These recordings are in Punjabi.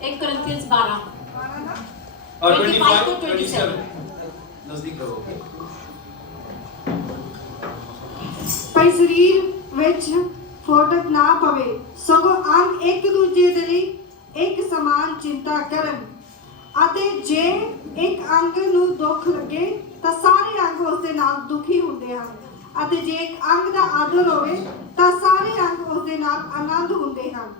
1 Corinthians 12 और 25 to 27 27 नजदीक रहो। ਭਾਈ ਸਰੀਰ ਵਿੱਚ ਫੋਟਕ ਨਾ ਪਵੇ, ਸਗੋਂ ਅੰਗ ਇੱਕ ਦੂਜੇ ਦੇ ਲਈ ਇੱਕ ਸਮਾਨ ਚਿੰਤਾ ਕਰਨ। ਅਤੇ ਜੇ ਇੱਕ ਅੰਗ ਨੂੰ ਦੁੱਖ ਲੱਗੇ ਤਾਂ ਸਾਰੇ ਅੰਗ ਉਸ ਦੇ ਨਾਲ ਦੁਖੀ ਹੁੰਦੇ ਹਨ, ਅਤੇ ਜੇ ਇੱਕ ਅੰਗ ਦਾ ਆਦਰ ਹੋਵੇ ਤਾਂ ਸਾਰੇ ਅੰਗ ਉਸ ਦੇ ਨਾਲ ਆਨੰਦ ਹੁੰਦੇ ਹਨ।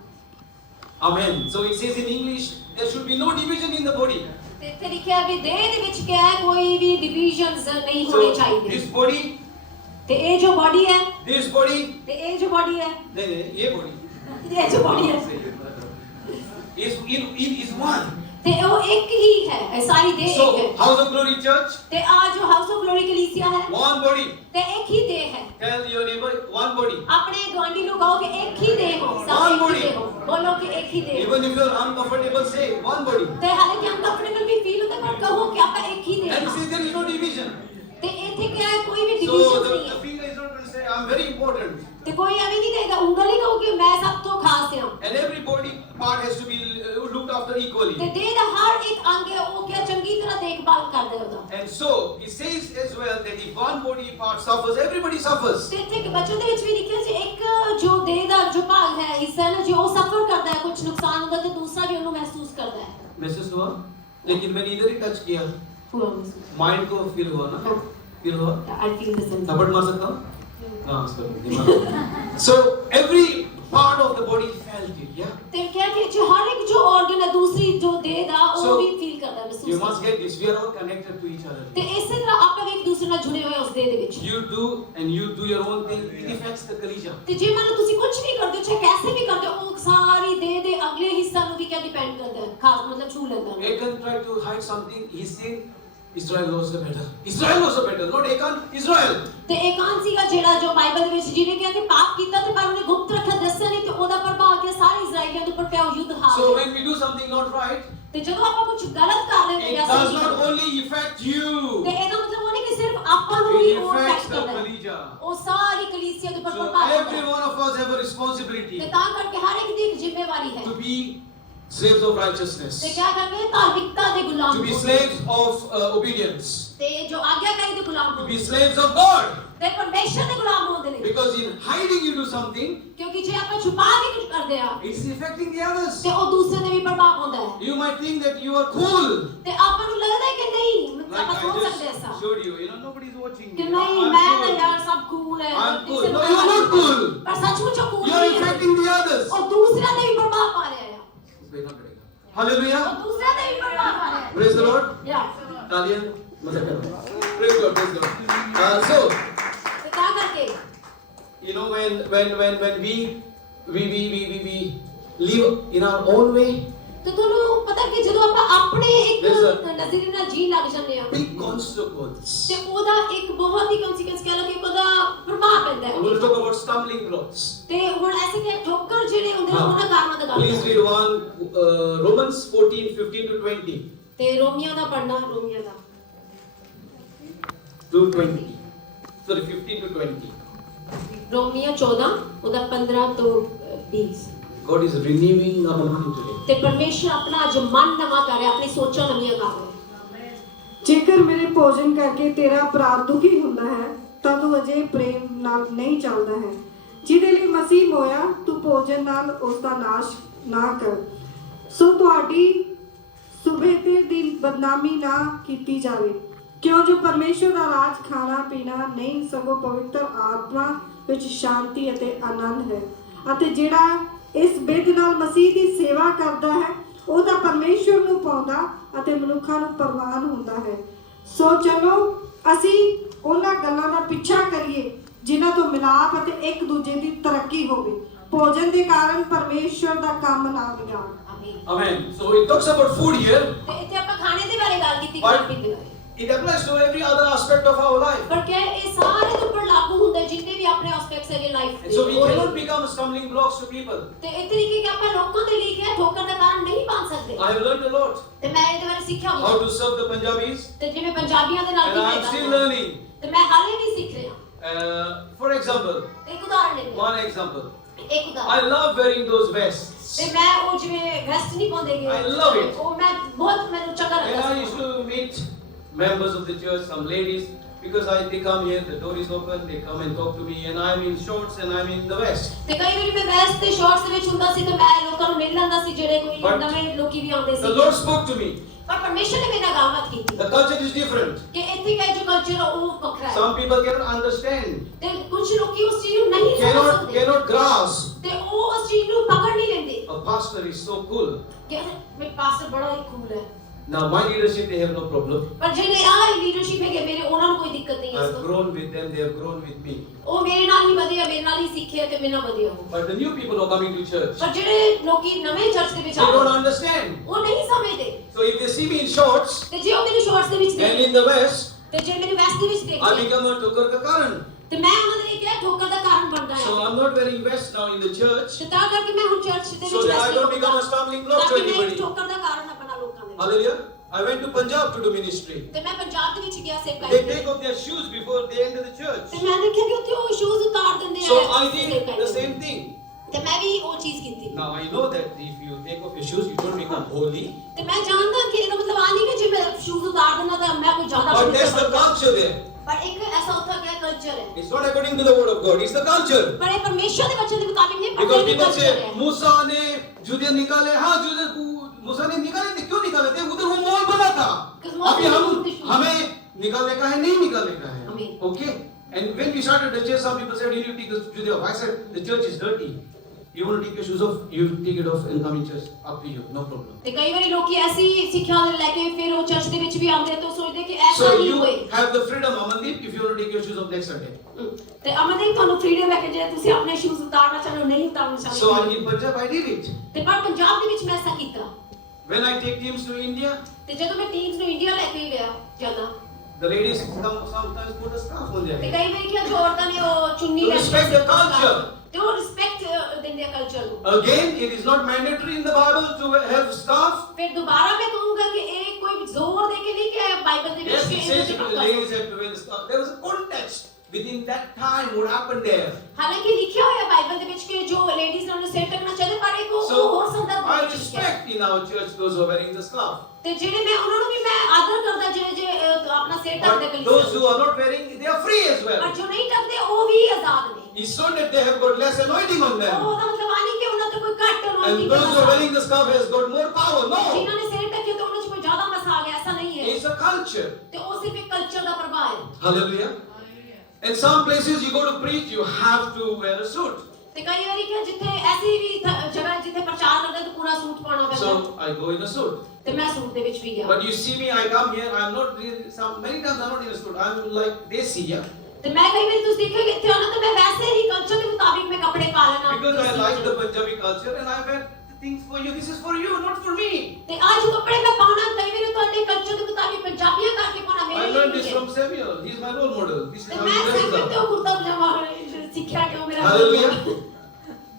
Amen. So it says in English, there should be no division in the body. ਤੇ ਇੱਥੇ ਲਿਖਿਆ ਵੀ ਦੇਹ ਦੇ ਵਿੱਚ ਕਿਆ ਹੈ, ਕੋਈ ਵੀ ਡਿਵੀਜ਼ਨਸ ਨਹੀਂ ਹੋਣੇ So ਚਾਹੀਦੇ। this body, ਤੇ ਇਹ ਜੋ ਬਾਡੀ ਹੈ, this body, ਤੇ ਇਹ ਜੋ ਬਾਡੀ ਹੈ, नहीं ये body, ਇਹ ਜੋ ਬਾਡੀ ਹੈ, is one. ਤੇ ਉਹ ਇੱਕ ਹੀ ਹੈ, ਇਹ ਸਾਰੀ ਦੇਹ So ਇੱਕ ਹੈ। House of Glory Church, ਤੇ ਆ ਜੋ ਹਾਊਸ ਆਫ ਗਲੋਰੀ ਕਲੀਸਿਆ ਹੈ, one body. ਤੇ ਇੱਕ ਹੀ ਦੇਹ ਹੈ। Tell your neighbor, one body. ਆਪਣੇ ਗਵਾਂਢੀ ਨੂੰ ਕਹੋ ਕਿ ਇੱਕ ਹੀ ਦੇਹ ਹੋ, ਸਭ One ਇੱਕ body. ਹੀ ਦੇਹ ਹੋ, ਬੋਲੋ ਕਿ ਇੱਕ ਹੀ ਦੇਹ। Even if you are uncomfortable, say one body. ਤੇ ਹਾਲਾਂਕਿ ਅਨਕੰਫਰਟੇਬਲ ਵੀ ਫੀਲ ਹੁੰਦਾ, ਪਰ ਕਹੋ ਕਿ ਆਪਾਂ ਇੱਕ ਹੀ ਦੇਹ And ਹਾਂ। see, there is no division. ਤੇ ਇੱਥੇ ਕਿਆ ਹੈ, ਕੋਈ ਵੀ So ਡਿਵੀਜ਼ਨ the ਨਹੀਂ ਹੈ। finger is not going to say, I'm very important. ਤੇ ਕੋਈ ਐਵੇਂ ਨਹੀਂ ਕਹੇਗਾ, ਉਂਗਲ ਹੀ ਕਹੋ ਕਿ ਮੈਂ ਸਭ ਤੋਂ ਖਾਸ ਹਾਂ। And every body part has to be looked after ਤੇ equally. ਦੇਹ ਦਾ ਹਰ ਇੱਕ ਅੰਗ ਹੈ, ਉਹ ਕਿਆ ਚੰਗੀ ਤਰ੍ਹਾਂ ਦੇਖਭਾਲ ਕਰਦਾ ਹੈ ਉਹਦਾ। And so it says as well that if one body part suffers, everybody suffers. ਤੇ ਇੱਥੇ ਇੱਕ ਬਚਨ ਦੇ ਵਿੱਚ ਵੀ ਲਿਖਿਆ ਸੀ, ਇੱਕ ਜੋ ਦੇਹ ਦਾ ਜੋ ਭਾਗ ਹੈ, ਹਿੱਸਾ ਹੈ ਨਾ, ਜੋ ਉਹ ਸਫਰ ਕਰਦਾ ਹੈ, ਕੁਝ ਨੁਕਸਾਨ ਹੁੰਦਾ ਤੇ ਦੂਸਰਾ ਵੀ ਉਹਨੂੰ ਮਹਿਸੂਸ करता है। महसूस हुआ? लेकिन मैंने इधर ही टच किया, हुआ महसूस। माइंड को फील हुआ ना? हाँ। फील हुआ? I feel the same। थप्पड़ मार सकता हूँ? हाँ, so every part of the body felt it, yeah? ਤੇ ਕਿਹਾ ਕਿ ਜੋ ਹਰ ਇੱਕ ਜੋ organ ਹੈ, ਦੂਸਰੀ ਜੋ ਦੇਹ ਦਾ, ਉਹ So, ਵੀ ਫੀਲ ਕਰਦਾ ਹੈ, ਮਹਿਸੂਸ You ਕਰਦਾ must ਹੈ। get this. We are all connected to each other. ਤੇ ਇਸੇ ਤਰ੍ਹਾਂ ਆਪਾਂ ਵੀ ਇੱਕ ਦੂਸਰੇ ਨਾਲ ਜੁੜੇ ਹੋਏ ਉਸ ਦੇਹ ਦੇ ਵਿੱਚ। You do and you do your own thing. It affects the collision. ਤੇ ਜੇ ਮੰਨ ਲਓ ਤੁਸੀਂ ਕੁਝ ਵੀ ਕਰਦੇ ਹੋ, ਚਾਹੇ ਕੈਸੇ ਵੀ ਕਰਦੇ ਹੋ, ਉਹ ਸਾਰੀ ਦੇਹ ਦੇ ਅਗਲੇ ਹਿੱਸਾ ਨੂੰ ਵੀ ਕਿਆ ਡਿਪੈਂਡ ਕਰਦਾ ਹੈ, ਖਾਸ ਮਤਲਬ ਛੂ ਲੈਂਦਾ ਹੈ। Achan tried to hide something. He said, Israel knows the better. Israel knows the better. Not Achan, Israel. ਤੇ ਏਕਾਂਤ ਸੀਗਾ ਜਿਹੜਾ ਜੋ ਬਾਈਬਲ ਦੇ ਵਿੱਚ ਜਿਹਨੇ ਕਿਹਾ ਕਿ ਪਾਪ ਕੀਤਾ ਤੇ ਪਰ ਉਹਨੇ ਗੁਪਤ ਰੱਖਿਆ, ਦੱਸਿਆ ਨਹੀਂ, ਤੇ ਉਹਦਾ ਪ੍ਰਭਾਵ ਕਿ ਸਾਰੇ ਇਜ਼ਰਾਈਲੀਆਂ ਦੇ ਉੱਪਰ ਪਿਆ, ਉਹ ਯੁੱਧ ਹਾਰ So ਗਏ। when we do something not right, ਤੇ ਜਦੋਂ ਆਪਾਂ ਕੁਝ ਗਲਤ ਕਰ ਰਹੇ it ਹਾਂ, does not only affect you. ਤੇ ਇਹਦਾ ਮਤਲਬ ਉਹ ਨਹੀਂ ਕਿ ਸਿਰਫ ਆਪਾਂ ਨੂੰ ਹੀ It ਉਹ affects ਇਫੈਕਟ the ਕਰਦਾ ਹੈ, collision. ਉਹ ਸਾਰੀ ਕਲੀਸਿਆ ਦੇ ਉੱਪਰ So ਪ੍ਰਭਾਵ every ਕਰਦਾ one of us have a ਹੈ। responsibility ਤੇ ਤਾਂ ਕਰਕੇ ਹਰ ਇੱਕ ਦੀ ਇੱਕ ਜ਼ਿੰਮੇਵਾਰੀ ਹੈ to be slaves of righteousness, ਤੇ ਕਿਆ ਕਰਨਾ ਹੈ, ਧਾਰਮਿਕਤਾ ਦੇ ਗੁਲਾਮ to be ਹੋਣਾ। slaves of obedience, ਤੇ ਜੋ ਆਗਿਆਕਾਰੀ ਦੇ ਗੁਲਾਮ to ਹੋਣਾ, be slaves of God. ਤੇ ਪਰਮੇਸ਼ਰ ਦੇ ਗੁਲਾਮ ਹੋਣ ਦੇ ਲਈ। Because in hiding you do something, ਕਿਉਂਕਿ ਜੇ ਆਪਾਂ ਛੁਪਾ ਕੇ ਕੁਝ ਕਰਦੇ ਆ, it's affecting the others. ਤੇ ਉਹ ਦੂਸਰੇ ਤੇ ਵੀ ਪ੍ਰਭਾਵ ਹੁੰਦਾ ਹੈ। You might think that you are cool. ਤੇ ਆਪਾਂ ਨੂੰ ਲੱਗਦਾ ਹੈ ਕਿ ਨਹੀਂ, Like ਆਪਾਂ I ਸੋਚ ਸਕਦੇ just ਐਸਾ showed you, nobody's watching ਕਿ me. ਨਹੀਂ, I'm ਮੈਂ ਤਾਂ cool. ਯਾਰ ਸਭ ਕੂਲ ਹੈ, I'm cool. ਕਿਸੇ ਨੂੰ No, you're not cool. ਪਰ ਸੱਚਮੁੱਚ ਉਹ ਕੂਲ You are ਨਹੀਂ ਹੈ, affecting the others. ਉਹ ਦੂਸਰਿਆਂ ਤੇ ਵੀ ਪ੍ਰਭਾਵ ਪਾ ਰਿਹਾ ਹੈ, Hallelujah. ਉਹ ਦੂਸਰਿਆਂ ਤੇ ਵੀ ਪ੍ਰਭਾਵ ਪਾ ਰਿਹਾ ਹੈ। Praise the Lord. Yeah. तालियां मजा करो. Praise God, praise God. So ਤੇ ਤਾਂ ਕਰਕੇ you know when we live in our own way, ਤੇ ਤੁਹਾਨੂੰ ਪਤਾ ਕਿ ਜਦੋਂ ਆਪਾਂ ਆਪਣੇ ਇੱਕ There's a- ਨਜ਼ਰੀਏ ਨਾਲ ਜੀਣ ਲੱਗ ਜਾਂਦੇ ਆ, big consequence. ਤੇ ਉਹਦਾ ਇੱਕ ਬਹੁਤ ਹੀ ਕੰਸੀਕੁਐਂਸ ਕਹਿ ਲਓ ਕਿ ਉਹਦਾ ਪ੍ਰਭਾਵ ਪੈਂਦਾ I'm going to ਹੈ। talk about stumbling blocks. ਤੇ ਹੁਣ ਐਸੇ ਕਿ ਠੋਕਰ ਜਿਹੜੇ ਹੁੰਦੇ ਨੇ, ਉਹਨਾਂ ਕਾਰਨਾਂ ਦਾ ਗੱਲ Please ਕਰਦੇ read one Romans 14:15 to 20. ਤੇ ਰੋਮੀਆਂ ਦਾ ਪੜਨਾ, ਰੋਮੀਆਂ ਦਾ To 20. Sorry, 15 to 20. ਰੋਮੀਆਂ 14 ਉਹਦਾ 15 ਤੋਂ 20। God is renewing our mind today. ਤੇ ਪਰਮੇਸ਼ਰ ਆਪਣਾ ਅੱਜ ਮਨ ਨਵਾਂ ਕਰ ਰਿਹਾ, ਆਪਣੀ ਸੋਚਾਂ ਨਵੀਆਂ ਕਰ ਰਿਹਾ। ਜੇਕਰ ਮੇਰੇ ਭੋਜਨ ਕਰਕੇ ਤੇਰਾ ਭਰਾ ਦੁਖੀ ਹੁੰਦਾ ਹੈ ਤਾਂ ਤੂੰ ਅਜੇ ਪ੍ਰੇਮ ਨਾਲ ਨਹੀਂ ਚੱਲਦਾ ਹੈ। ਜਿਹਦੇ ਲਈ ਮਸੀਹ ਹੋਇਆ, ਤੂੰ ਭੋਜਨ ਨਾਲ ਉਸ ਦਾ ਨਾਸ਼ ਨਾ ਕਰ, ਸੋ ਤੁਹਾਡੀ ਸੁਭੇਤੇ ਦੀ ਬਦਨਾਮੀ ਨਾ ਕੀਤੀ ਜਾਵੇ। ਕਿਉਂ ਜੋ ਪਰਮੇਸ਼ਰ ਦਾ ਰਾਜ ਖਾਣਾ ਪੀਣਾ ਨਹੀਂ, ਸਗੋਂ ਪਵਿੱਤਰ ਆਤਮਾ ਵਿੱਚ ਸ਼ਾਂਤੀ ਅਤੇ ਆਨੰਦ ਹੈ। ਅਤੇ ਜਿਹੜਾ ਇਸ ਬਿਧ ਨਾਲ ਮਸੀਹ ਦੀ ਸੇਵਾ ਕਰਦਾ ਹੈ, ਉਹ ਤਾਂ ਪਰਮੇਸ਼ਰ ਨੂੰ ਪਾਉਂਦਾ ਅਤੇ ਮਨੁੱਖਾਂ ਨੂੰ ਪ੍ਰਵਾਨ ਹੁੰਦਾ ਹੈ। ਸੋ ਚਲੋ ਅਸੀਂ ਉਹਨਾਂ ਗੱਲਾਂ ਦਾ ਪਿੱਛਾ ਕਰੀਏ ਜਿਨ੍ਹਾਂ ਤੋਂ ਮਿਲਾਪ ਅਤੇ ਇੱਕ ਦੂਜੇ ਦੀ ਤਰੱਕੀ ਹੋਵੇ। ਭੋਜਨ ਦੇ ਕਾਰਨ ਪਰਮੇਸ਼ਰ ਦਾ ਕੰਮ ਨਾ ਵਿਗਾੜ। ਆਮੀਨ। Amen. So it talks about food here. ਤੇ ਇੱਥੇ ਆਪਾਂ ਖਾਣੇ ਦੇ ਬਾਰੇ ਗੱਲ ਕੀਤੀ, But- ਖਾਣ ਪੀਣ ਦੇ ਬਾਰੇ, It applies to every other aspect of our life. ਪਰ ਕਿ ਇਹ ਸਾਰੇ ਦੇ ਉੱਪਰ ਲਾਗੂ ਹੁੰਦਾ ਹੈ, ਜਿੰਨੇ ਵੀ ਆਪਣੇ ਐਸਪੈਕਟਸ ਹੈਗੇ ਲਾਈਫ And ਦੇ। so we cannot become stumbling blocks to people. ਤੇ ਇਹ ਤਰੀਕੇ ਕਿ ਆਪਾਂ ਲੋਕਾਂ ਦੇ ਲਈ ਕਿ ਠੋਕਰ ਦਾ ਕਾਰਨ ਨਹੀਂ ਬਣ ਸਕਦੇ। I have learned a lot ਤੇ ਮੈਂ ਇਹਦੇ ਬਾਰੇ ਸਿੱਖਿਆ how ਬਹੁਤ, to serve the Punjabis, ਤੇ ਜਿਵੇਂ ਪੰਜਾਬੀਆਂ ਦੇ ਨਾਲ and I am Ki still ਕਰਦਾ, learning. ਤੇ ਮੈਂ ਹਾਲੇ ਵੀ ਸਿੱਖ ਰਿਹਾ। For example, ਇੱਕ ਉਦਾਹਰਨ ਲੈਂਦੇ ਹਾਂ, one example. ਇੱਕ I ਉਦਾਹਰਨ, love wearing those vests. ਤੇ ਮੈਂ ਉਹ ਜਿਵੇਂ ਵੈਸਟ ਨਹੀਂ ਪਾਉਂਦੇ ਗੇ I love it. ਉਹ ਮੈਂ ਬਹੁਤ ਮੈਨੂੰ ਚੰਗਾ And ਲੱਗਦਾ I used to meet members of the church, some ladies, because they come here, the door is open, they come and talk to me, and I'm in shorts and I'm in the West. ਤੇ ਕਈ ਵਾਰੀ ਮੈਂ ਵੈਸਟ ਤੇ ਸ਼ਾਰਟਸ ਦੇ ਵਿੱਚ ਹੁੰਦਾ ਸੀ ਤੇ ਮੈਂ ਲੋਕਾਂ ਨੂੰ ਮਿਲ ਲੈਂਦਾ ਸੀ ਜਿਹੜੇ ਕੋਈ But ਨਵੇਂ ਲੋਕੀ ਵੀ ਆਉਂਦੇ The C Lord spoke to me. ਪਰ ਪਰਮੇਸ਼ਰ ਨੇ ਮੇਰੇ ਨਾਲ ਗੱਲਬਾਤ ਕੀਤੀ The culture is different. ਕਿ ਇੱਥੇ ਦਾ ਜੋ ਕਲਚਰ ਉਹ ਵੱਖਰਾ ਹੈ Some people cannot understand, ਤੇ ਕੁਝ ਲੋਕੀ ਉਸ ਚੀਜ਼ ਨੂੰ ਨਹੀਂ ਸਮਝ ਸਕਦੇ cannot grasp. ਤੇ ਉਹ ਉਸ ਚੀਜ਼ ਨੂੰ ਪਕੜ ਨਹੀਂ ਲੈਂਦੇ A pastor is so cool. ਕਿ ਮੇਰੇ ਪਾਸਟਰ ਬੜਾ ਹੀ ਕੂਲ ਹੈ Now my leadership, they have no problem. ਪਰ ਜਿਹੜੇ ਆ ਲੀਡਰਸ਼ਿਪ ਹੈਗੇ ਮੇਰੇ ਉਹਨਾਂ ਨੂੰ ਕੋਈ ਦਿੱਕਤ ਨਹੀਂ ਹੈ ਇਸ I've ਤੋਂ grown with them, they have grown with me. ਉਹ ਮੇਰੇ ਨਾਲ ਹੀ ਵਧੀਆ ਮੇਰੇ ਨਾਲ ਹੀ ਸਿੱਖਿਆ ਤੇ ਮੇਰੇ ਨਾਲ ਵਧੀਆ ਹੋ But the new people who are coming to church, ਪਰ ਜਿਹੜੇ ਲੋਕੀ ਨਵੇਂ ਚਰਚ ਦੇ ਵਿੱਚ they don't ਆਏ understand. ਉਹ ਨਹੀਂ ਸਮਝਦੇ So if they see me in shorts ਤੇ ਜੇ ਉਹ ਮੈਨੂੰ ਸ਼ਾਰਟਸ ਦੇ ਵਿੱਚ and ਦੇਖਦੇ in the West, ਤੇ ਜੇ ਮੈਨੂੰ ਵੈਸਟ ਦੇ ਵਿੱਚ I ਦੇਖਦੇ become a Tukar Kakaran. ਤੇ ਮੈਂ ਉਹਨਾਂ ਦੇ ਲਈ ਕਿਹਾ ਠੋਕਰ ਦਾ ਕਾਰਨ ਬਣਦਾ So ਹੈ I'm not wearing West now in the church, ਤੇ ਤਾਂ ਕਰਕੇ ਮੈਂ ਹੁਣ ਚਰਚ ਦੇ so ਵਿੱਚ that I don't become a stumbling block to ਤਾਂ ਕਿ ਮੈਂ anybody. ਠੋਕਰ ਦਾ ਕਾਰਨ ਨਾ ਬਣਾ ਲੋਕਾਂ ਦੇ ਲਈ। Hallelujah. I went to Punjab to do ministry. ਤੇ ਮੈਂ ਪੰਜਾਬ ਦੇ ਵਿੱਚ ਗਿਆ ਸੇਵਕਾਈ They ਕਰਨ। take off their shoes before they enter the church. ਤੇ ਮੈਂ ਦੇਖਿਆ ਕਿ ਉੱਥੇ ਉਹ ਸ਼ੂਜ਼ ਉਤਾਰ ਦਿੰਦੇ ਆ So I did ਸੇਵਕਾਈ the ਕਰਨ। same thing. ਤੇ ਮੈਂ ਵੀ ਉਹ ਚੀਜ਼ ਕੀਤੀ Now I know that if you take off your shoes, you don't become holy. ਤੇ ਮੈਂ ਜਾਣਦਾ ਕਿ ਇਹਦਾ ਮਤਲਬ ਆ ਨਹੀਂ ਕਿ ਜੇ ਮੈਂ ਸ਼ੂਜ਼ ਉਤਾਰ ਦਿੰਦਾ ਤਾਂ ਮੈਂ ਕੋਈ ਜ਼ਿਆਦਾ But ਪਵਿੱਤਰ that's the ਬਣ ਜਾਵਾਂ। culture there. ਪਰ ਇੱਕ ਐਸਾ ਉੱਥੇ ਗਿਆ ਕਲਚਰ ਹੈ It's not according to the word of God. It's the culture. ਪਰ ਇਹ ਪਰਮੇਸ਼ਰ ਦੇ ਵਚਨ ਦੇ ਮੁਤਾਬਿਕ ਨਹੀਂ Because ਪਰ ਇਹ people say, ਕਲਚਰ है मूसा ने जूते निकाले, हाँ जूते मूसा ने निकाले थे, क्यों निकाले थे? उधर वो मॉल बना था. अभी हमें निकालने का है, नहीं निकालने का है. Amen. Okay. And when we started the church, some people said, you need to take the jute off. I said, the church is dirty. You want to take your shoes off, you take it off and come in church. Up to you, no problem. ਤੇ ਕਈ ਵਾਰੀ ਲੋਕੀ ਐਸੀ ਸਿੱਖਿਆ ਲੈ ਕੇ ਫਿਰ ਉਹ ਚਰਚ ਦੇ ਵਿੱਚ ਵੀ ਆਉਂਦੇ ਤਾਂ ਸੋਚਦੇ ਕਿ ਐਸਾ So ਨਹੀਂ you ਹੋਏ have the freedom, Amandeep, if you want to take your shoes off next Sunday. ਤੇ ਅਮਨਦੀਪ ਤੁਹਾਨੂੰ ਫ੍ਰੀडम ਹੈ ਕਿ ਜੇ ਤੁਸੀਂ ਆਪਣੇ ਸ਼ੂਜ਼ ਉਤਾਰਨਾ ਚਾਹੋ ਨਹੀਂ ਉਤਾਰਨਾ So ਚਾਹੋ in Punjab, I did it. ਤੇ ਪਰ ਪੰਜਾਬ ਦੇ ਵਿੱਚ ਮੈਂ ਐਸਾ ਕੀਤਾ When I take teams to India, ਤੇ ਜਦੋਂ ਮੈਂ ਟੀਮਸ ਨੂੰ ਇੰਡੀਆ ਲੈ ਕੇ ਗਿਆ ਜਾਂਦਾ the ladies sometimes put a scarf on their ਤੇ head. ਕਈ ਵਾਰੀ ਕਿ ਜੋ ਔਰਤਾਂ ਨੇ ਉਹ ਚੁੰਨੀ To ਲੈ respect the culture. ਤੇ ਉਹ ਰਿਸਪੈਕਟ ਦਿੰਦੇ ਆ ਕਲਚਰ ਨੂੰ Again, it is not mandatory in the Bible to have scarf. ਫਿਰ ਦੁਬਾਰਾ ਮੈਂ ਕਹੂੰਗਾ ਕਿ ਇਹ ਕੋਈ ਜ਼ੋਰ ਦੇ ਕੇ ਨਹੀਂ ਕਿ ਬਾਈਬਲ ਦੇ ਵਿੱਚ Yes, ਕਿ it ਇਹ says ਤੁਸੀਂ that the ਕਰ ladies ਸਕਦੇ have to wear the scarf. There was a context within that time what happened there. ਹਾਲਾਂਕਿ ਲਿਖਿਆ ਹੋਇਆ ਬਾਈਬਲ ਦੇ ਵਿੱਚ ਕਿ ਜੋ ਲੇਡੀਜ਼ ਨੇ ਉਹਨੂੰ ਸਿਰ ਢੱਕਣਾ ਚਾਹੀਦਾ ਪਰ ਇੱਕ ਉਹ ਹੋਰ ਸੰਦਰਭ I ਦੇ ਵਿੱਚ ਲਿਖਿਆ ਹੈ। respect in our church those who are wearing the scarf. ਤੇ ਜਿਹੜੇ ਮੈਂ ਉਹਨਾਂ ਨੂੰ ਵੀ ਮੈਂ ਆਦਰ ਕਰਦਾ ਜਿਹੜੇ ਆਪਣਾ ਸਿਰ ਢੱਕਦੇ But those who are not wearing, they are free as well. ਪਰ ਜੋ ਨਹੀਂ ਢੱਕਦੇ ਉਹ ਵੀ ਆਜ਼ਾਦ ਨੇ It's not that they have got less anointing on them. ਉਹਦਾ ਮਤਲਬ ਆ ਨਹੀਂ ਕਿ ਉਹਨਾਂ ਤੇ ਕੋਈ ਘੱਟ And anointing those who are wearing the scarf has got more power. No. ਜਿਨ੍ਹਾਂ ਨੇ ਸਿਰ ਢੱਕਿਆ ਤੇ ਉਹਨਾਂ 'ਚ ਕੋਈ ਜ਼ਿਆਦਾ ਮਸਾ ਆ ਗਿਆ ਐਸਾ ਨਹੀਂ ਹੈ It's a culture. ਤੇ ਉਹ ਸਿਰਫ ਇੱਕ ਕਲਚਰ ਦਾ ਪ੍ਰਭਾਵ ਹੈ Hallelujah. In some places you go to preach, you have to wear a suit. ਤੇ ਕਈ ਵਾਰੀ ਕਿ ਜਿੱਥੇ ਐਸੀ ਵੀ ਜਗ੍ਹਾ ਜਿੱਥੇ ਪ੍ਰਚਾਰ ਕਰਦੇ ਤਾਂ ਪੂਰਾ ਸੂਟ ਪਾਉਣਾ ਪੈਂਦਾ So I go in a suit. ਤੇ ਮੈਂ ਸੂਟ ਦੇ ਵਿੱਚ ਵੀ ਗਿਆ But you see me, I come here, I'm not really, many times I'm not in a suit. I'm like desi, yeah. ਤੇ ਮੈਂ ਕਈ ਵਾਰੀ ਤੁਸੀਂ ਦੇਖੋਗੇ ਇੱਥੇ ਆਉਣਾ ਤਾਂ ਮੈਂ ਵੈਸੇ ਹੀ ਕਲਚਰ ਦੇ ਮੁਤਾਬਿਕ ਮੈਂ ਕੱਪੜੇ ਪਾ ਲੈਣਾ Because I like the Punjabi culture and I wear the things for you. This is for you, not for me. ਤੇ ਅੱਜ ਜੋ ਕੱਪੜੇ ਮੈਂ ਪਾਉਣਾ ਕਈ ਵਾਰੀ ਤੁਹਾਡੇ ਕਲਚਰ ਦੇ ਮੁਤਾਬਿਕ ਪੰਜਾਬੀਆਂ ਕਰਕੇ ਪਾਉਣਾ I ਮੇਰੇ learned ਲਈ this ਨਹੀਂ ਹੈ from Samuel. He's my role model. This is ਤੇ how ਮੈਂ he dresses ਸਿਰਫ ਤੇ up. ਉਹ ਕੁਰਤਾ ਪਜਾਮਾ ਸਿੱਖਿਆ ਕਿ ਉਹ ਮੇਰਾ Hallelujah.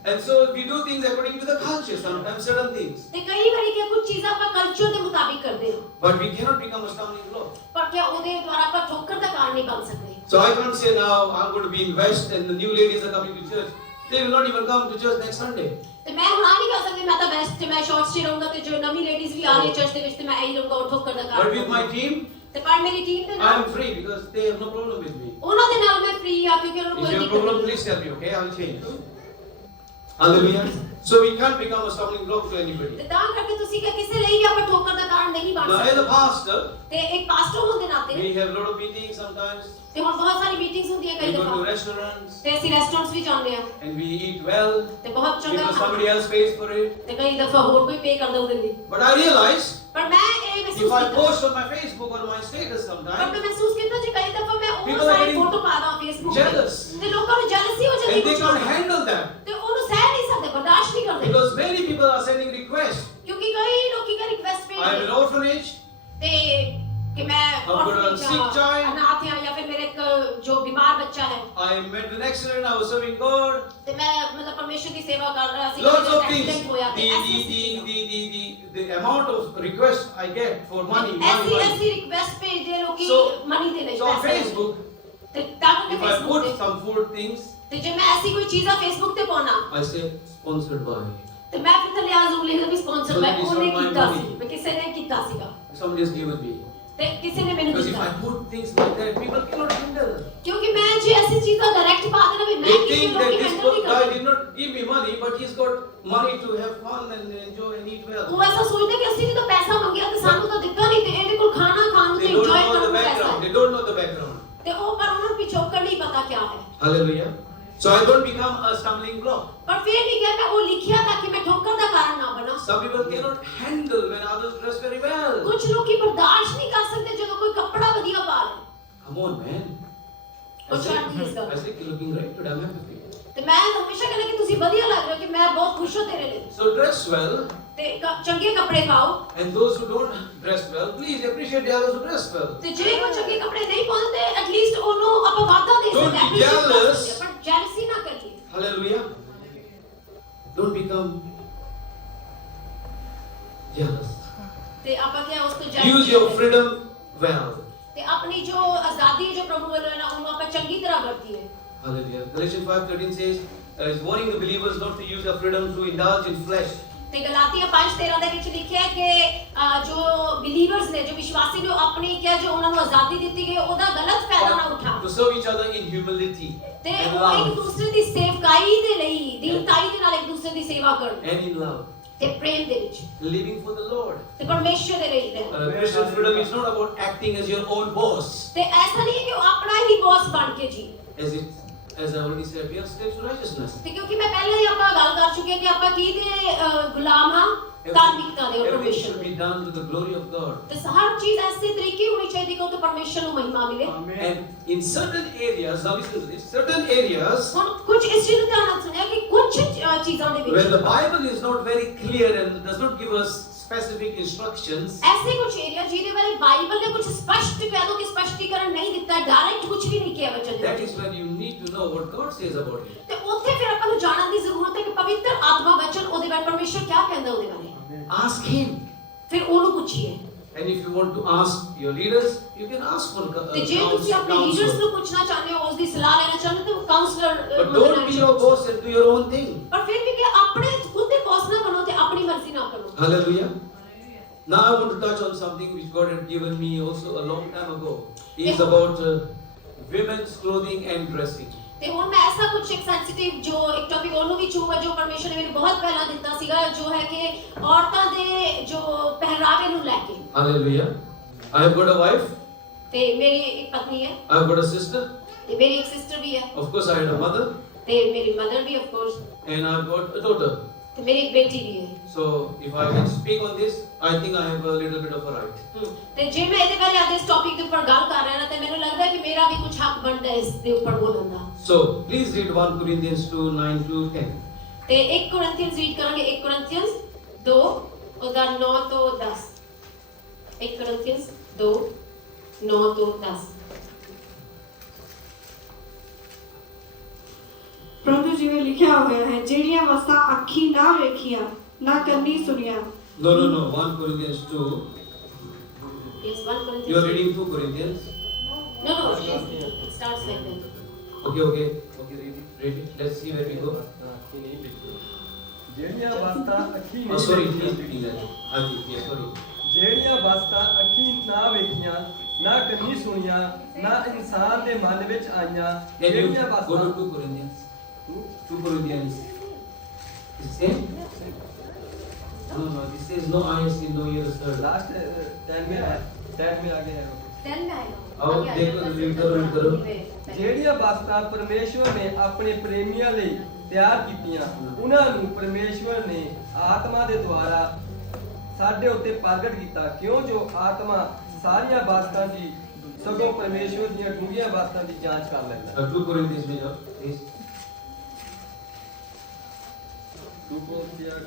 And so we do things according to the culture, sometimes certain things. ਤੇ ਕਈ ਵਾਰੀ ਕਿ ਕੁਝ ਚੀਜ਼ਾਂ ਆਪਾਂ ਕਲਚਰ ਦੇ ਮੁਤਾਬਿਕ ਕਰਦੇ ਹਾਂ But we cannot become a stumbling block. ਪਰ ਕਿ ਉਹਦੇ ਦੁਆਰਾ ਆਪਾਂ ਠੋਕਰ ਦਾ ਕਾਰਨ ਨਹੀਂ ਬਣ ਸਕਦੇ So I can't say now I'm going to be in West and the new ladies are coming to church. They will not even come to church next Sunday. ਤੇ ਮੈਂ ਹੁਣ ਆ ਨਹੀਂ ਕਹਿ ਸਕਦੀ ਮੈਂ ਤਾਂ ਵੈਸਟ ਤੇ ਮੈਂ ਸ਼ਾਰਟਸ 'ਚ ਹੀ ਰਹੂੰਗਾ ਤੇ ਜੋ ਨਵੀਂ ਲੇਡੀਜ਼ ਵੀ ਆ ਰਹੀ ਚਰਚ ਦੇ ਵਿੱਚ ਤੇ ਮੈਂ ਇਹੀ ਰਹੂੰਗਾ ਉਹ ਠੋਕਰ ਦਾ But ਕਾਰਨ with my team, ਤੇ ਪਰ ਮੇਰੀ ਟੀਮ ਦੇ I ਨਾਲ am free because they have no problem with me. ਉਹਨਾਂ ਦੇ ਨਾਲ ਮੈਂ ਫ੍ਰੀ ਆ ਕਿਉਂਕਿ ਉਹਨਾਂ ਨੂੰ If ਕੋਈ you have ਦਿੱਕਤ problem, ਨਹੀਂ please tell me, okay? I will change. Hallelujah. So we can't become a stumbling block to anybody. ਤੇ ਤਾਂ ਕਰਕੇ ਤੁਸੀਂ ਕਿ ਕਿਸੇ ਲਈ ਵੀ ਆਪਾਂ ਠੋਕਰ ਦਾ ਕਾਰਨ ਨਹੀਂ ਬਣ Now as ਸਕਦੇ a pastor, ਤੇ ਇੱਕ ਪਾਸਟਰ ਹੋਣ ਦੇ ਨਾਤੇ we have a lot of meetings sometimes. ਤੇ ਹੁਣ ਬਹੁਤ ਸਾਰੀ ਮੀਟਿੰਗਸ ਹੁੰਦੀਆਂ We ਕਈ go to ਦਫਾ restaurants ਤੇ ਅਸੀਂ ਰੈਸਟੋਰੈਂਟਸ ਵੀ ਜਾਂਦੇ ਆ and we eat well ਤੇ ਬਹੁਤ ਚੰਗਾ because ਖਾਣਾ somebody else pays for it. ਤੇ ਕਈ ਦਫਾ ਹੋਰ ਕੋਈ ਪੇ ਕਰਦਾ ਉਹਦੇ ਲਈ But I realize ਪਰ ਮੈਂ ਇਹ ਮਹਿਸੂਸ if I ਕੀਤਾ post on my Facebook or my status ਪਰ sometimes, ਮੈਂ ਮਹਿਸੂਸ ਕੀਤਾ ਜੇ ਕਈ ਦਫਾ ਮੈਂ People ਉਹ are ਸਾਰੀ getting ਫੋਟੋ ਪਾਦਾ ਫੇਸਬੁੱਕ jealous. ਤੇ ਲੋਕਾਂ ਨੂੰ ਜੈਲਸੀ ਹੋ ਜਾਂਦੀ and they ਕੁਝ can't handle that ਤੇ ਉਹਨੂੰ ਸਹਿ ਨਹੀਂ ਸਕਦੇ ਬਰਦਾਸ਼ਤ ਨਹੀਂ ਕਰਦੇ because many people are sending requests. ਕਿਉਂਕਿ ਕਈ ਲੋਕੀ ਦਾ ਰਿਕਵੈਸਟ I am an ਭੇਜਦੇ orphanage. ਤੇ ਕਿ ਮੈਂ got a sick child. ਅਨਾਥ ਹਾਂ ਜਾਂ ਫਿਰ ਮੇਰੇ ਇੱਕ ਜੋ ਬਿਮਾਰ ਬੱਚਾ ਹੈ I met an accident. I was serving God. ਤੇ ਮੈਂ ਮਤਲਬ ਪਰਮੇਸ਼ਰ ਦੀ ਸੇਵਾ ਕਰ ਰਿਹਾ ਸੀ Lots of accident things. ਹੋਇਆ ਤੇ The amount of requests I get for money. ਐਸੀ ਰਿਕਵੈਸਟ ਭੇਜਦੇ ਲੋਕੀ So- ਮਨੀ ਦੇ ਲਈ So on ਪੈਸੇ ਲਈ। Facebook, ਤੇ ਤਾਂ ਕਿ if I ਫੇਸਬੁੱਕ put ਤੇ some food things, ਤੇ ਜੇ ਮੈਂ ਐਸੀ ਕੋਈ ਚੀਜ਼ਾਂ ਫੇਸਬੁੱਕ ਤੇ ਪਾਉਣਾ I say sponsored by. ਤੇ ਮੈਂ ਫਿਰ ਥੱਲੇ ਆ ਜ਼ਰੂਰ ਲਿਖਦਾ ਵੀ ਸਪਾਂਸਰ So ਮੈਂ that is ਉਹਨੇ not my ਕੀਤਾ ਸੀ money. ਵੀ ਕਿਸੇ ਨੇ ਕੀਤਾ ਸੀਗਾ Somebody has given me. ਤੇ ਕਿਸੇ ਨੇ ਮੈਨੂੰ Because if ਦਿੱਤਾ I put things like that, people cannot handle. ਕਿਉਂਕਿ ਮੈਂ ਜੇ ਐਸੀ ਚੀਜ਼ਾਂ ਡਾਇਰੈਕਟ ਪਾ ਦੇਣਾ ਵੀ ਮੈਂ They ਕਿਸੇ think ਨੂੰ that ਵੀ this ਹੈਂਡਲ ਨਹੀਂ guy ਕਰਦਾ did not give me money, but he's got money to have fun and enjoy and eat well. ਉਹ ਐਸਾ ਸੋਚਦੇ ਕਿ ਅਸੀਂ ਜਦੋਂ ਪੈਸਾ ਮੰਗਿਆ ਤੇ ਸਾਨੂੰ ਤਾਂ ਦਿੱਤਾ ਨਹੀਂ ਤੇ ਇਹਦੇ ਕੋਲ ਖਾਣਾ ਖਾਣ ਨੂੰ ਤੇ They don't ਇੰਜੋਏ know ਕਰਨ the ਨੂੰ ਪੈਸਾ background. ਹੈ They don't know the background. ਤੇ ਉਹ ਪਰ ਉਹਨਾਂ ਨੂੰ ਪਿਛੋਕੜ ਨਹੀਂ ਪਤਾ ਕੀ ਹੈ Hallelujah. So I don't become a stumbling block. ਪਰ ਫਿਰ ਵੀ ਕਿਹਾ ਮੈਂ ਉਹ ਲਿਖਿਆ ਤਾਂ ਕਿ ਮੈਂ ਠੋਕਰ ਦਾ ਕਾਰਨ ਨਾ ਬਣਾ Some people cannot handle when others dress very well. ਕੁਝ ਲੋਕੀ ਬਰਦਾਸ਼ਤ ਨਹੀਂ ਕਰ ਸਕਦੇ ਜਦੋਂ ਕੋਈ ਕੱਪੜਾ ਵਧੀਆ ਪਾ ਲੇ Come on, man. ਉਹ ਛੱਡ ਦੀ ਇਸ ਗੱਲ I say, you're looking great today. I'm happy. ਤੇ ਮੈਂ ਹਮੇਸ਼ਾ ਕਹਿੰਦਾ ਕਿ ਤੁਸੀਂ ਵਧੀਆ ਲੱਗ ਰਹੇ ਹੋ ਕਿ ਮੈਂ ਬਹੁਤ ਖੁਸ਼ ਹਾਂ ਤੇਰੇ ਲਈ So dress well. ਤੇ ਚੰਗੇ ਕੱਪੜੇ ਪਾਓ And those who don't dress well, please appreciate the others who dress well. ਤੇ ਜੇ ਕੋਈ ਚੰਗੇ ਕੱਪੜੇ ਨਹੀਂ ਪਾਉਂਦੇ ਤੇ ਐਟਲੀਸਟ ਉਹਨੂੰ ਆਪਾਂ ਵਾਅਦਾ ਦੇ Don't ਸਕਦੇ be jealous. ਪਰ ਜੈਲਸੀ ਨਾ ਕਰੀਏ Hallelujah. Don't become jealous. ਤੇ ਆਪਾਂ ਕਿਹਾ ਉਸ ਤੋਂ Use your freedom well. ਤੇ ਆਪਣੀ ਜੋ ਆਜ਼ਾਦੀ ਜੋ ਪ੍ਰਭੂ ਵੱਲੋਂ ਹੈ ਨਾ ਉਹਨੂੰ ਆਪਾਂ ਚੰਗੀ ਤਰ੍ਹਾਂ ਵਰਤੀਏ Hallelujah. Galatians 5:13 says, is warning the believers not to use their freedom to indulge in flesh. ਤੇ ਗਲਾਤੀਆ 5:13 ਦੇ ਵਿੱਚ ਲਿਖਿਆ ਹੈ ਕਿ ਜੋ ਬਿਲੀਵਰਸ ਨੇ ਜੋ ਵਿਸ਼ਵਾਸੀ ਨੇ ਉਹ ਆਪਣੀ ਕਿਹਾ ਜੋ ਉਹਨਾਂ ਨੂੰ ਆਜ਼ਾਦੀ ਦਿੱਤੀ ਗਈ ਉਹਦਾ ਗਲਤ ਫਾਇਦਾ ਨਾ ਉਠਾਣ To serve each other in humility ਤੇ and ਉਹ ਇੱਕ love. ਦੂਸਰੇ ਦੀ ਸੇਵਕਾਈ ਦੇ ਲਈ ਦੀਨਤਾਈ ਦੇ ਨਾਲ ਇੱਕ ਦੂਸਰੇ ਦੀ ਸੇਵਾ ਕਰਨ And in love. ਤੇ ਪ੍ਰੇਮ ਦੇ ਵਿੱਚ Living for the Lord. ਤੇ ਪਰਮੇਸ਼ਰ ਦੇ ਲਈ ਰਹਿਣਾ Christian freedom is not about acting as your own boss. ਤੇ ਐਸਾ ਨਹੀਂ ਹੈ ਕਿ ਉਹ ਆਪਣਾ ਹੀ ਬੌਸ ਬਣ ਕੇ ਜੀ As I already said, we are slaves to righteousness. ਤੇ ਕਿਉਂਕਿ ਮੈਂ ਪਹਿਲਾਂ ਹੀ ਆਪਾਂ ਗੱਲ ਕਰ ਚੁੱਕੇ ਕਿ ਆਪਾਂ ਕੀ ਦੇ ਗੁਲਾਮ ਹਾਂ ਧਾਰਮਿਕਤਾ ਦੇ Everything ਪਰਮੇਸ਼ਰ should be ਦੇ done to the glory of God. ਤੇ ਹਰ ਚੀਜ਼ ਐਸੇ ਤਰੀਕੇ ਹੋਣੀ ਚਾਹੀਦੀ ਕਿ ਉਹ ਤੋਂ ਪਰਮੇਸ਼ਰ ਨੂੰ ਮਹਿਮਾ ਮਿਲੇ And in certain areas, now listen to this, certain areas ਹੁਣ ਕੁਝ ਇਸ ਚੀਜ਼ ਨੂੰ ਧਿਆਨ ਨਾਲ ਸੁਣਿਆ ਕਿ ਕੁਝ ਚੀਜ਼ਾਂ ਦੇ where the ਵਿੱਚ Bible is not very clear and does not give us specific instructions, ਐਸੇ ਕੁਝ ਏਰੀਆ ਜਿਹਦੇ ਬਾਰੇ ਬਾਈਬਲ ਨੇ ਕੁਝ ਸਪਸ਼ਟ ਕਹਿ ਦੋ ਕਿ ਸਪਸ਼ਟੀਕਰਨ ਨਹੀਂ ਦਿੱਤਾ ਡਾਇਰੈਕਟ ਕੁਝ ਵੀ ਨਹੀਂ ਕਿਹਾ ਵਚਨ ਦੇ that ਵਿੱਚ is when you need to know what God says about it. ਤੇ ਉੱਥੇ ਫਿਰ ਆਪਾਂ ਨੂੰ ਜਾਣਨ ਦੀ ਜ਼ਰੂਰਤ ਹੈ ਕਿ ਪਵਿੱਤਰ ਆਤਮਾ ਵਚਨ ਉਹਦੇ ਬਾਰੇ ਪਰਮੇਸ਼ਰ ਕੀ ਕਹਿੰਦਾ ਉਹਦੇ ਬਾਰੇ Ask Him. ਫਿਰ ਉਹਨੂੰ ਪੁੱਛੀਏ And if you want to ask your leaders, you can ask for ਤੇ ਜੇ ਤੁਸੀਂ ਆਪਣੇ ਲੀਡਰਸ counsel. ਨੂੰ ਪੁੱਛਣਾ ਚਾਹੁੰਦੇ ਹੋ ਉਸ ਦੀ ਸਲਾਹ ਲੈਣਾ ਚਾਹੁੰਦੇ ਹੋ ਤਾਂ councillor But don't be your boss and do your own thing. ਪਰ ਫਿਰ ਵੀ ਕਿ ਆਪਣੇ ਖੁਦ ਦੇ ਬੌਸ ਨਾ ਬਣੋ ਤੇ ਆਪਣੀ ਮਰਜ਼ੀ ਨਾ ਕਰੋ Hallelujah. Now I want to touch on something which God had given me also a long time ago. It's about women's clothing and dressing. ਤੇ ਹੁਣ ਮੈਂ ਐਸਾ ਕੁਝ ਇੱਕ ਸੈਂਸਿਟਿਵ ਜੋ ਇੱਕ ਟੌਪਿਕ ਉਹਨੂੰ ਵੀ ਚੂੰਗਾ ਜੋ ਪਰਮੇਸ਼ਰ ਨੇ ਮੈਨੂੰ ਬਹੁਤ ਪਹਿਲਾਂ ਦਿੱਤਾ ਸੀਗਾ ਜੋ ਹੈ ਕਿ ਔਰਤਾਂ ਦੇ ਜੋ ਪਹਿਰਾਵੇ ਨੂੰ ਲੈ ਕੇ Hallelujah. I have got a wife. ਤੇ ਮੇਰੀ ਇੱਕ ਪਤਨੀ ਹੈ I have got a sister. ਤੇ ਮੇਰੀ ਇੱਕ ਸਿਸਟਰ ਵੀ ਹੈ Of course, I had a mother. ਤੇ ਮੇਰੀ ਮਦਰ ਵੀ of course And I have got a daughter. ਤੇ ਮੇਰੀ ਇੱਕ ਬੇਟੀ ਵੀ ਹੈ So if I can speak on this, I think I have a little bit of a right. ਤੇ ਜੇ ਮੈਂ ਇਹਦੇ ਬਾਰੇ ਅੱਜ ਇਸ ਟੌਪਿਕ ਦੇ ਉੱਪਰ ਗੱਲ ਕਰ ਰਿਹਾ ਨਾ ਤੇ ਮੈਨੂੰ ਲੱਗਦਾ ਕਿ ਮੇਰਾ ਵੀ ਕੁਝ ਹੱਕ ਬਣਦਾ ਹੈ ਇਸ ਦੇ ਉੱਪਰ ਬੋਲਣ ਦਾ So please read 1 Corinthians 2:9 to 10. ਤੇ 1 ਕੋਰਿੰਥੀਅਨਸ ਰੀਡ ਕਰਾਂਗੇ 1 ਕੋਰਿੰਥੀਅਨਸ 2 ਉਹਦਾ 9 ਤੋਂ 10 1 ਕੋਰਿੰਥੀਅਨਸ 2 9 ਤੋਂ 10 ਪ੍ਰਭੂ ਜਿਵੇਂ ਲਿਖਿਆ ਹੋਇਆ ਹੈ ਜਿਹੜੀਆਂ ਵਸਤਾਂ ਅੱਖੀ ਨਾ ਵੇਖੀਆਂ ਨਾ ਕੰਨੀ ਸੁਣੀਆਂ No, 1 Corinthians 2. Yes, 1 Corinthians. You are reading 2 Corinthians. No, it starts like that. Okay, read it. Let's see where we go. ਜਿਹੜੀਆਂ ਵਸਤਾਂ ਅੱਖੀ Oh, ਨਹੀਂ sorry, ਵੇਖੀਆਂ, please repeat that. Yeah, sorry. ਜਿਹੜੀਆਂ ਵਸਤਾਂ ਅੱਖੀ ਨਾ ਵੇਖੀਆਂ ਨਾ ਕੰਨੀ ਸੁਣੀਆਂ ਨਾ ਇਨਸਾਨ ਦੇ ਮਨ ਵਿੱਚ ਆਈਆਂ Can you ਜਿਹੜੀਆਂ go to ਵਸਤਾਂ 2 Corinthians? 2 Corinthians. Is it same? No, this says no eyes seen, no ears heard. Last 10 में आगे है Then मैं आओ, देखो, read करो. ਜਿਹੜੀਆਂ ਵਸਤਾਂ ਪਰਮੇਸ਼ਵਰ ਨੇ ਆਪਣੇ ਪ੍ਰੇਮੀਆਂ ਲਈ ਤਿਆਰ ਕੀਤੀਆਂ ਉਹਨਾਂ ਨੂੰ ਪਰਮੇਸ਼ਵਰ ਨੇ ਆਤਮਾ ਦੇ ਦੁਆਰਾ ਸਾਡੇ ਉੱਤੇ ਪ੍ਰਗਟ ਕੀਤਾ ਕਿਉਂ ਜੋ ਆਤਮਾ ਸਾਰੀਆਂ ਵਸਤਾਂ ਦੀ ਸਗੋਂ ਪਰਮੇਸ਼ਵਰ ਦੀਆਂ ਡੂੰਘੀਆਂ ਵਸਤਾਂ ਦੀ ਜਾਂਚ ਕਰ ਲੈਂਦਾ 2 Corinthians में जाओ, please.